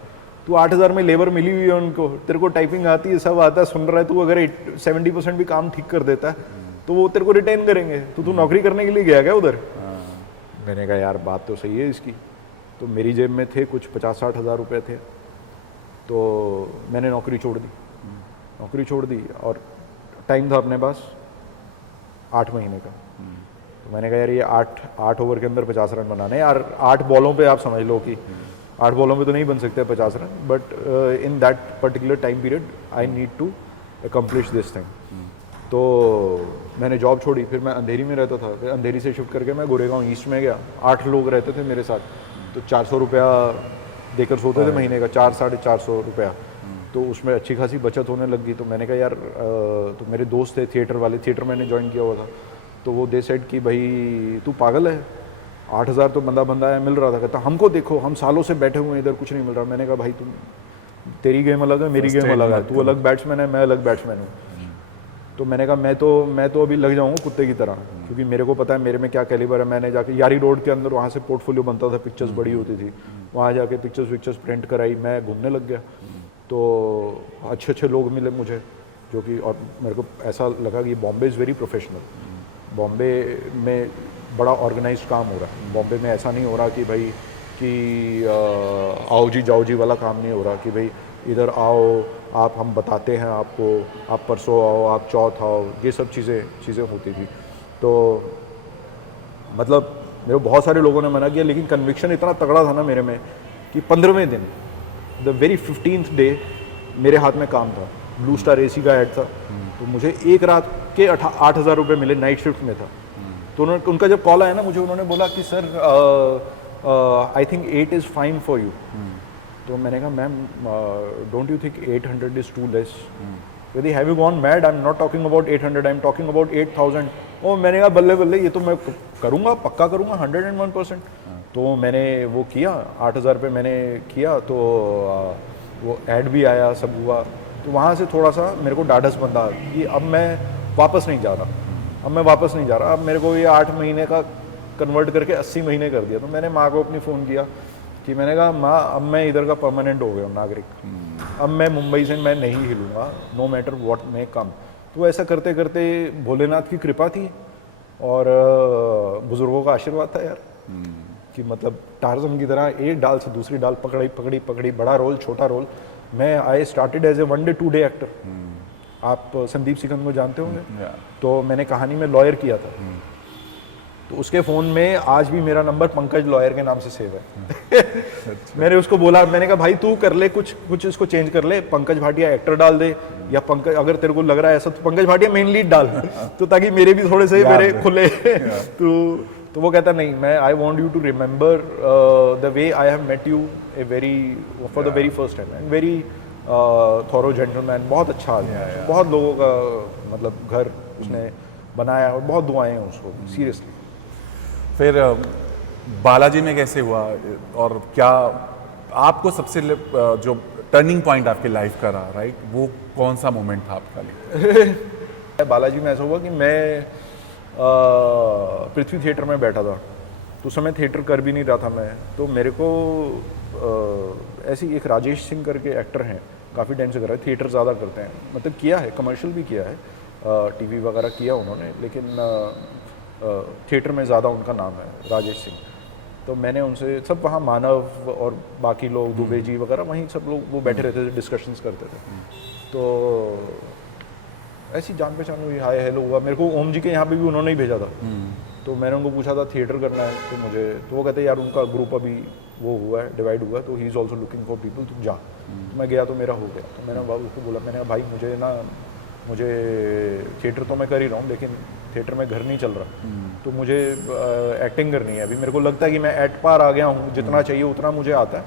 तू 8,000 में लेबर मिली हुई है उनको, तेरे को टाइपिंग आती है, सब आता है, सुन रहा है, तू अगर 70% भी काम ठीक कर देता है तो वो तेरे को रिटेन करेंगे। तो तू नौकरी करने के लिए गया क्या उधर? मैंने कहा यार बात तो सही है इसकी। तो मेरी जेब में थे कुछ 50-60 हज़ार रुपये थे, तो मैंने नौकरी छोड़ दी। नौकरी छोड़ दी और टाइम था अपने पास 8 महीने का। तो मैंने कहा यार ये 8 ओवर के अंदर 50 रन बनाने यार। 8 बॉलों पे आप समझ लो कि 8 बॉलों पे तो नहीं बन सकते 50 run, but in that particular time period I need to accomplish this thing. तो मैंने जॉब छोड़ी, फिर मैं अंधेरी में रहता था, फिर अंधेरी से शिफ्ट करके मैं गोरेगांव ईस्ट में गया। 8 लोग रहते थे मेरे साथ, तो 400 रुपया देकर सोते थे महीने का, 400-450 रुपया। तो उसमें अच्छी खासी बचत होने लग गई। तो मैंने कहा यार तो मेरे दोस्त थे थिएटर वाले, थिएटर मैंने ज्वाइन किया हुआ था, तो वो दे सेड कि भाई तू पागल है, 8,000 तो बंदा है मिल रहा था। कहता हमको देखो, हम सालों से बैठे हुए हैं इधर, कुछ नहीं मिल रहा। मैंने कहा भाई तुम, तेरी गेम अलग है, मेरी गेम अलग है, तू अलग बैट्समैन है, मैं अलग बैट्समैन हूँ। तो मैंने कहा मैं तो अभी लग जाऊँगा कुत्ते की तरह, क्योंकि मेरे को पता है मेरे में क्या कैलिबर है। मैंने जाके यारी रोड के अंदर वहाँ से पोर्टफोलियो बनता था, पिक्चर्स बड़ी होती थी, वहाँ जाके पिक्चर्स प्रिंट कराई, मैं घूमने लग गया। तो अच्छे लोग मिले मुझे जो कि, और मेरे को ऐसा लगा कि Bombay is very professional. Bombay में बड़ा ऑर्गेनाइज्ड काम हो रहा है। बॉम्बे में ऐसा नहीं हो रहा कि भाई कि आओ जी जाओ जी वाला काम नहीं हो रहा कि भाई इधर आओ, आप हम बताते हैं आपको, आप परसों आओ, आप चौथ आओ, ये सब चीज़ें होती थी। तो मतलब मेरे बहुत सारे लोगों ने मना किया, लेकिन कन्विक्शन इतना तगड़ा था ना मेरे में कि 15वें दिन, द वेरी 15th डे, मेरे हाथ में काम था। ब्लू स्टार AC का ऐड था, तो मुझे एक रात के 8,000 रुपये मिले, नाइट शिफ्ट में था। तो उनका जब कॉल आया ना मुझे, उन्होंने बोला कि sir I think 8 is fine for you. तो मैंने कहा ma'am don't you think 800 is too less? यदि have you gone mad, I am not talking about 800, I am talking about 8,000। ओ मैंने कहा बल्ले बल्ले, ये तो मैं करूँगा, पक्का करूँगा 101%। तो मैंने वो किया, 8,000 रुपये मैंने किया। तो वो ऐड भी आया, सब हुआ। तो वहाँ से थोड़ा सा मेरे को डाढ़स बंधा कि अब मैं वापस नहीं जा रहा, अब मेरे को ये 8 महीने का कन्वर्ट करके 80 महीने कर दिया। तो मैंने माँ को अपनी फ़ोन किया कि मैंने कहा माँ अब मैं इधर का परमानेंट हो गया हूँ नागरिक, अब मैं मुंबई से मैं नहीं हिलूँगा, नो मैटर व्हाट मे कम। तो ऐसा करते करते भोलेनाथ की कृपा थी और बुज़ुर्गों का आशीर्वाद था यार, कि मतलब टार्जन की तरह एक डाल से दूसरी डाल पकड़ी, बड़ा रोल छोटा रोल। मैं I started as a 1 day 2 day actor. आप संदीप सिकंद को जानते होंगे? तो मैंने कहानी में लॉयर किया था, तो उसके फ़ोन में आज भी मेरा नंबर पंकज लॉयर के नाम से सेव है। मैंने उसको बोला, मैंने कहा भाई तू कर ले कुछ इसको चेंज कर ले, पंकज भाटिया एक्टर डाल दे, या पंकज, अगर तेरे को लग रहा है ऐसा तो पंकज भाटिया मेन लीड डाल, तो ताकि मेरे भी थोड़े से मेरे खुले। तो वो कहता नहीं, मैं I want you to remember the way I have met you for the very first time, and very thorough gentleman, बहुत अच्छा आदमी, बहुत लोगों का मतलब घर उसने बनाया और बहुत दुआएं हैं उसको, सीरियसली। फिर बालाजी में कैसे हुआ, और क्या आपको सबसे जो टर्निंग पॉइंट आपकी लाइफ का रहा, राइट, वो कौन सा मोमेंट था आपका लिए? बालाजी में ऐसा हुआ कि मैं पृथ्वी थिएटर में बैठा था, तो उस समय थिएटर कर भी नहीं रहा था मैं। तो मेरे को ऐसी एक राजेश सिंह करके एक्टर हैं, काफ़ी टाइम से कर रहे हैं, थिएटर ज़्यादा करते हैं, मतलब किया है, कमर्शियल भी किया है, टीवी वगैरह किया उन्होंने, लेकिन थिएटर में ज़्यादा उनका नाम है, राजेश सिंह। तो मैंने उनसे, सब वहाँ मानव और बाकी लोग, दुबे जी वगैरह, वहीं सब लोग वो बैठे रहते थे, डिस्कशंस करते थे। तो ऐसी जान पहचान हुई, हाय हेलो हुआ। मेरे को ओम जी के यहाँ पे भी उन्होंने ही भेजा था। तो मैंने उनको पूछा था थिएटर करना है तो मुझे, तो वो कहते यार उनका ग्रुप अभी वो हुआ है, डिवाइड हुआ है, तो he is also looking for people, तुम जा। तो मैं गया तो मेरा हो गया। तो मैंने उसको बोला, मैंने कहा भाई मुझे थिएटर तो मैं कर ही रहा हूँ, लेकिन थिएटर में घर नहीं चल रहा, तो मुझे एक्टिंग करनी है। अभी मेरे को लगता है कि मैं एट पार आ गया हूँ, जितना चाहिए उतना मुझे आता है,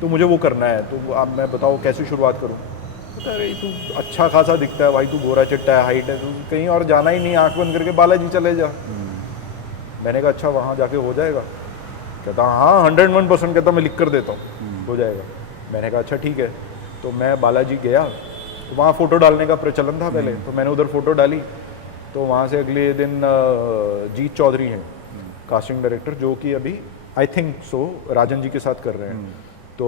तो मुझे वो करना है। तो अब मैं बताओ कैसे शुरुआत करूँ? अरे तू अच्छा खासा दिखता है भाई, तू गोरा चिट्टा है, हाइट है, तू कहीं और जाना ही नहीं, आंख बंद करके बालाजी चले जा। मैंने कहा अच्छा वहाँ जाके हो जाएगा? कहता हाँ 101%, कहता मैं लिख कर देता हूँ, हो जाएगा। मैंने कहा अच्छा ठीक है। तो मैं बालाजी गया, तो वहाँ फ़ोटो डालने का प्रचलन था पहले, तो मैंने उधर फ़ोटो डाली। तो वहाँ से अगले दिन जीत चौधरी हैं, कास्टिंग डायरेक्टर, जो कि अभी आई थिंक सो राजन जी के साथ कर रहे हैं। तो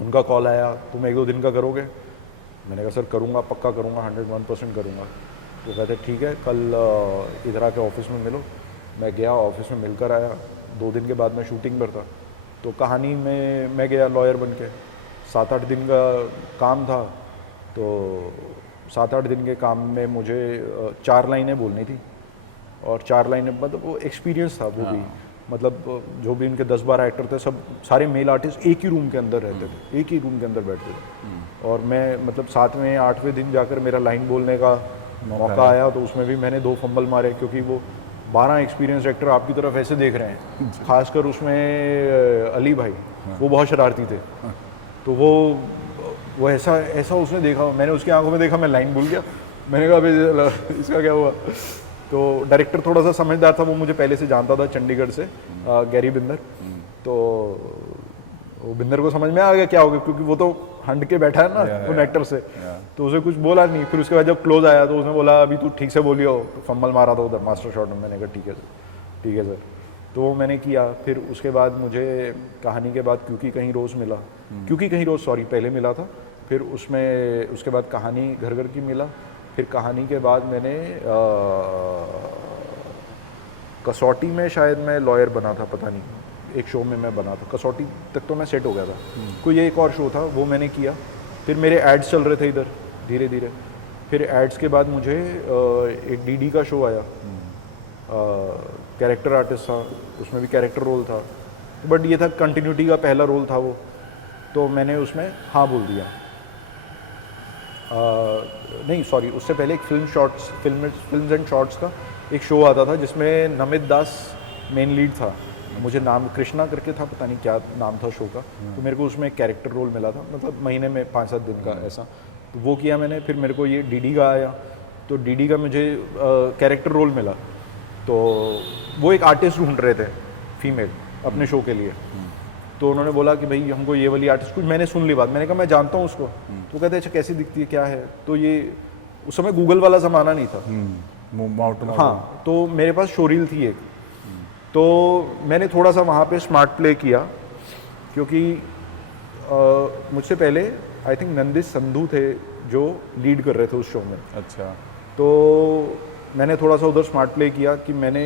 उनका कॉल आया, तुम 1-2 दिन का करोगे? मैंने कहा सर करूँगा, पक्का करूँगा, 101% करूँगा। तो कहते ठीक है, कल इधर आके ऑफिस में मिलो। मैं गया, ऑफिस में मिलकर आया। 2 दिन के बाद मैं शूटिंग पर था। तो कहानी में मैं गया लॉयर बन के, 7-8 दिन का काम था। तो 7-8 दिन के काम में मुझे 4 लाइनें बोलनी थी, और 4 लाइनें मतलब वो एक्सपीरियंस था वो भी। मतलब जो भी इनके 10-12 एक्टर थे, सब सारे मेल आर्टिस्ट एक ही रूम के अंदर रहते थे, एक ही रूम के अंदर बैठते थे। और मैं मतलब 7वें 8वें दिन जाकर मेरा लाइन बोलने का मौका आया, तो उसमें भी मैंने 2 फंबल मारे, क्योंकि वो 12 एक्सपीरियंस एक्टर आपकी तरफ ऐसे देख रहे हैं। खासकर उसमें अली भाई, वो बहुत शरारती थे। तो वो ऐसा उसने देखा, मैंने उसकी आंखों में देखा, मैं लाइन भूल गया। मैंने कहा अभी इसका क्या हुआ? तो डायरेक्टर थोड़ा सा समझदार था, वो मुझे पहले से जानता था चंडीगढ़ से, गैरी बिंदर। तो वो बिंदर को समझ में आ गया क्या हो गया, क्योंकि वो तो हंड के बैठा है ना उन एक्टर से। तो उसे कुछ बोला नहीं। फिर उसके बाद जब क्लोज आया तो उसने बोला अभी तू ठीक से बोलियो, तो फंबल मारा था उधर मास्टर शॉट में। मैंने कहा ठीक है सर, ठीक है सर। तो वो मैंने किया। फिर उसके बाद मुझे कहानी के बाद क्योंकि कहीं रोज़ मिला, क्योंकि कहीं रोज़ सॉरी पहले मिला था। फिर उसमें उसके बाद कहानी घर घर की मिला। फिर कहानी के बाद मैंने कसौटी में शायद मैं लॉयर बना था, पता नहीं, एक शो में मैं बना था। कसौटी तक तो मैं सेट हो गया था। कोई एक और शो था, वो मैंने किया। फिर मेरे एड्स चल रहे थे इधर धीरे धीरे। फिर एड्स के बाद मुझे एक डीडी का शो आया, कैरेक्टर आर्टिस्ट था, उसमें भी कैरेक्टर रोल था, बट ये था कंटिन्यूटी का पहला रोल था वो। तो मैंने उसमें हाँ बोल दिया। नहीं सॉरी, उससे पहले एक फिल्म्स एंड शॉर्ट्स का एक शो आता था जिसमें नमित दास मेन लीड था। मुझे नाम कृष्णा करके था, पता नहीं क्या नाम था शो का। तो मेरे को उसमें एक कैरेक्टर रोल मिला था, मतलब महीने में 5-7 दिन का ऐसा। तो वो किया मैंने। फिर मेरे को ये डीडी का आया, तो डीडी का मुझे कैरेक्टर रोल मिला। तो वो एक आर्टिस्ट ढूंढ रहे थे फीमेल अपने शो के लिए। तो उन्होंने बोला कि भाई हमको ये वाली आर्टिस्ट, कुछ मैंने सुन ली बात, मैंने कहा मैं जानता हूँ उसको। तो कहते अच्छा कैसी दिखती है, क्या है? तो ये उस समय गूगल वाला ज़माना नहीं था। हाँ, तो मेरे पास शोरील थी एक। तो मैंने थोड़ा सा वहाँ पे स्मार्ट प्ले किया, क्योंकि मुझसे पहले आई थिंक नंदिश संधू थे जो लीड कर रहे थे उस शो में। अच्छा। तो मैंने थोड़ा सा उधर स्मार्ट प्ले किया कि मैंने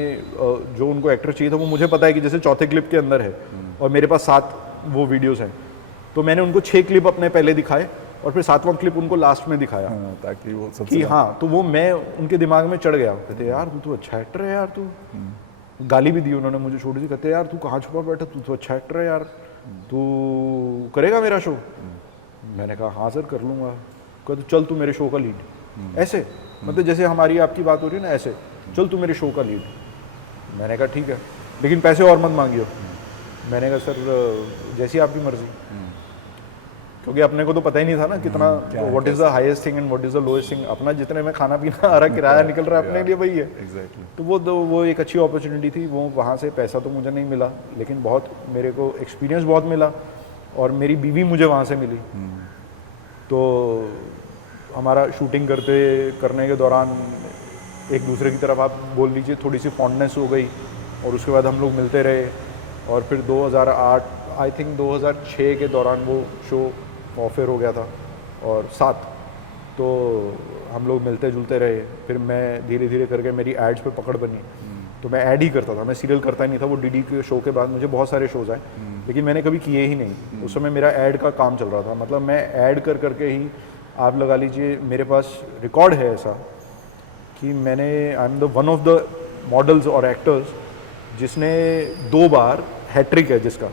जो उनको एक्टर चाहिए था वो मुझे पता है कि जैसे चौथे क्लिप के अंदर है, और मेरे पास 7 वो वीडियोस हैं। तो मैंने उनको 6 क्लिप अपने पहले दिखाए, और फिर 7वां क्लिप उनको लास्ट में दिखाया। ताकि वो कि हाँ, तो वो मैं उनके दिमाग में चढ़ गया। कहते यार तू तो अच्छा एक्टर है यार, तू गाली भी दी उन्होंने मुझे छोटी सी। कहते यार तू कहाँ छुपा बैठा, तू तो अच्छा एक्टर है यार, तू करेगा मेरा शो? मैंने कहा हाँ सर कर लूँगा। कहते चल तू मेरे शो का लीड। ऐसे मतलब जैसे हमारी आपकी बात हो रही है ना, ऐसे चल तू मेरे शो का लीड। मैंने कहा ठीक है, लेकिन पैसे और मत मांगियो। मैंने कहा सर जैसी आपकी मर्जी, क्योंकि अपने को तो पता ही नहीं था ना कितना what is the highest thing and what is the lowest thing. अपना जितने में खाना पीना आ रहा, किराया निकल रहा है, अपने लिए वही है। एग्जैक्टली। तो वो एक अच्छी अपॉर्चुनिटी थी। वो वहाँ से पैसा तो मुझे नहीं मिला, लेकिन बहुत मेरे को एक्सपीरियंस बहुत मिला, और मेरी बीवी मुझे वहाँ से मिली। तो हमारा शूटिंग करने के दौरान एक दूसरे की तरफ आप बोल लीजिए थोड़ी सी फॉन्डनेस हो गई, और उसके बाद हम लोग मिलते रहे। और फिर 2008 आई थिंक 2006 के दौरान वो शो ऑफर हो गया था, और 7 तो हम लोग मिलते जुलते रहे। फिर मैं धीरे धीरे करके मेरी एड्स पे पकड़ बनी। तो मैं ऐड ही करता था, मैं सीरियल करता ही नहीं था। वो डीडी के शो के बाद मुझे बहुत सारे शोज़ आए, लेकिन मैंने कभी किए ही नहीं। उस समय मेरा ऐड का काम चल रहा था, मतलब मैं ऐड करके ही आप लगा लीजिए, मेरे पास रिकॉर्ड है ऐसा कि मैंने I am the one of the models और एक्टर्स जिसने 2 बार हैट्रिक है जिसका।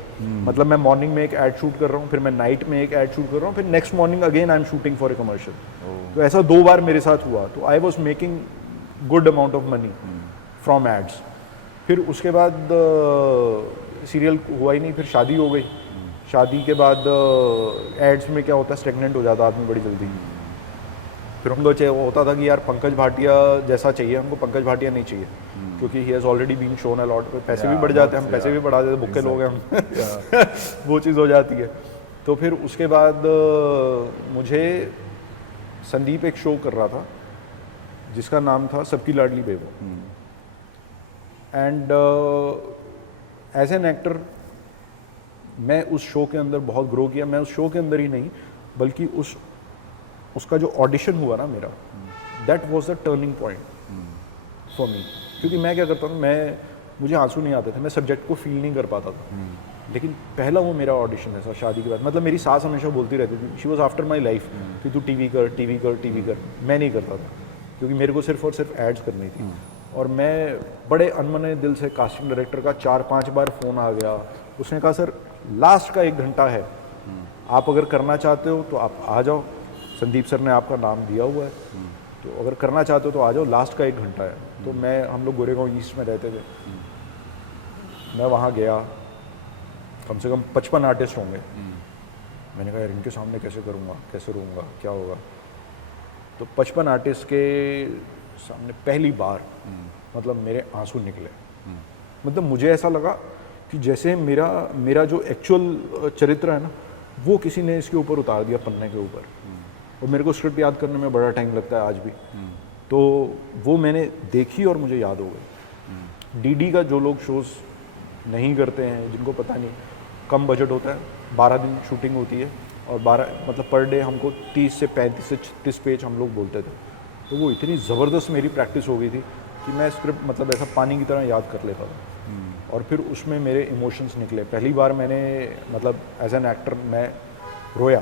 मतलब मैं मॉर्निंग में एक ऐड शूट कर रहा हूँ, फिर मैं नाइट में एक ऐड शूट कर रहा हूँ, फिर next morning again I am shooting for a commercial. तो ऐसा 2 बार मेरे साथ हुआ। तो I was making good amount of money from ads. फिर उसके बाद सीरियल हुआ ही नहीं, फिर शादी हो गई। शादी के बाद एड्स में क्या होता है, स्टेगनेंट हो जाता आदमी बड़ी जल्दी। फिर हमको होता था कि यार पंकज भाटिया जैसा चाहिए हमको, पंकज भाटिया नहीं चाहिए, क्योंकि he has already been shown a lot. पैसे भी बढ़ जाते हैं, हम पैसे भी बढ़ा देते, भुक्के लोग हैं हम। वो चीज़ हो जाती है। तो फिर उसके बाद मुझे संदीप एक शो कर रहा था जिसका नाम था सबकी लाडली बेबो। एंड एज एन एक्टर मैं उस शो के अंदर बहुत ग्रो किया। मैं उस शो के अंदर ही नहीं बल्कि उसका जो ऑडिशन हुआ ना मेरा, that was the turning point for me. क्योंकि मैं क्या करता था, मुझे आंसू नहीं आते थे, मैं सब्जेक्ट को फील नहीं कर पाता था। लेकिन पहला वो मेरा ऑडिशन ऐसा शादी के बाद, मतलब मेरी सास हमेशा बोलती रहती थी, she was after my life कि तू टीवी कर टीवी कर टीवी कर। मैं नहीं करता था क्योंकि मेरे को सिर्फ और सिर्फ एड्स करनी थी। और मैं बड़े अनमने दिल से कास्टिंग डायरेक्टर का 4-5 बार फ़ोन आ गया। उसने कहा सर लास्ट का 1 घंटा है, आप अगर करना चाहते हो तो आप आ जाओ, संदीप सर ने आपका नाम दिया हुआ है, तो अगर करना चाहते हो तो आ जाओ, लास्ट का 1 घंटा है। तो हम लोग गोरेगांव ईस्ट में रहते थे, मैं वहाँ गया, कम से कम 55 आर्टिस्ट होंगे। मैंने कहा यार इनके सामने कैसे करूँगा, कैसे रहूँगा, क्या होगा। तो 55 आर्टिस्ट के सामने पहली बार मतलब मेरे आंसू निकले। मतलब मुझे ऐसा लगा कि जैसे मेरा जो एक्चुअल चरित्र है ना, वो किसी ने इसके ऊपर उतार दिया पन्ने के ऊपर। और मेरे को स्क्रिप्ट याद करने में बड़ा टाइम लगता है आज भी। तो वो मैंने देखी और मुझे याद हो गई। डीडी का जो लोग शोज़ नहीं करते हैं, जिनको पता नहीं, कम बजट होता है, 12 दिन शूटिंग होती है और 12 मतलब पर डे हमको 30 से 35 से 36 पेज हम लोग बोलते थे। तो वो इतनी ज़बरदस्त मेरी प्रैक्टिस हो गई थी कि मैं स्क्रिप्ट मतलब ऐसा पानी की तरह याद कर लेता था। और फिर उसमें मेरे इमोशंस निकले। पहली बार मैंने मतलब एज एन एक्टर मैं रोया,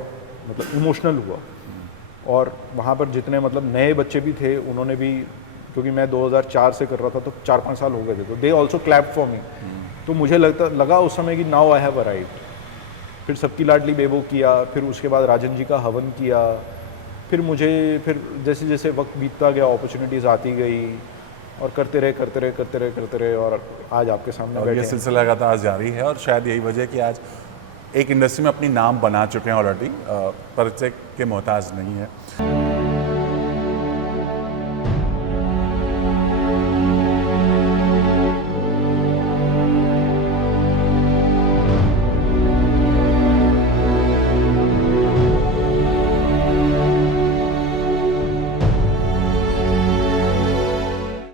मतलब इमोशनल हुआ। और वहाँ पर जितने मतलब नए बच्चे भी थे, उन्होंने भी, क्योंकि मैं 2004 से कर रहा था तो 4-5 साल हो गए थे, तो they also clap for me. तो मुझे लगा उस समय कि नाउ आई हैव अराइव्ड। फिर सबकी लाडली बेबो किया, फिर उसके बाद राजन जी का हवन किया, फिर जैसे जैसे वक्त बीतता गया अपॉर्चुनिटीज़ आती गई और करते रहे और आज आपके सामने और बैठे ये हैं। सिलसिला लगातार जारी है और शायद यही वजह है कि आज एक इंडस्ट्री में अपनी नाम बना चुके हैं ऑलरेडी, परिचय के मोहताज नहीं है।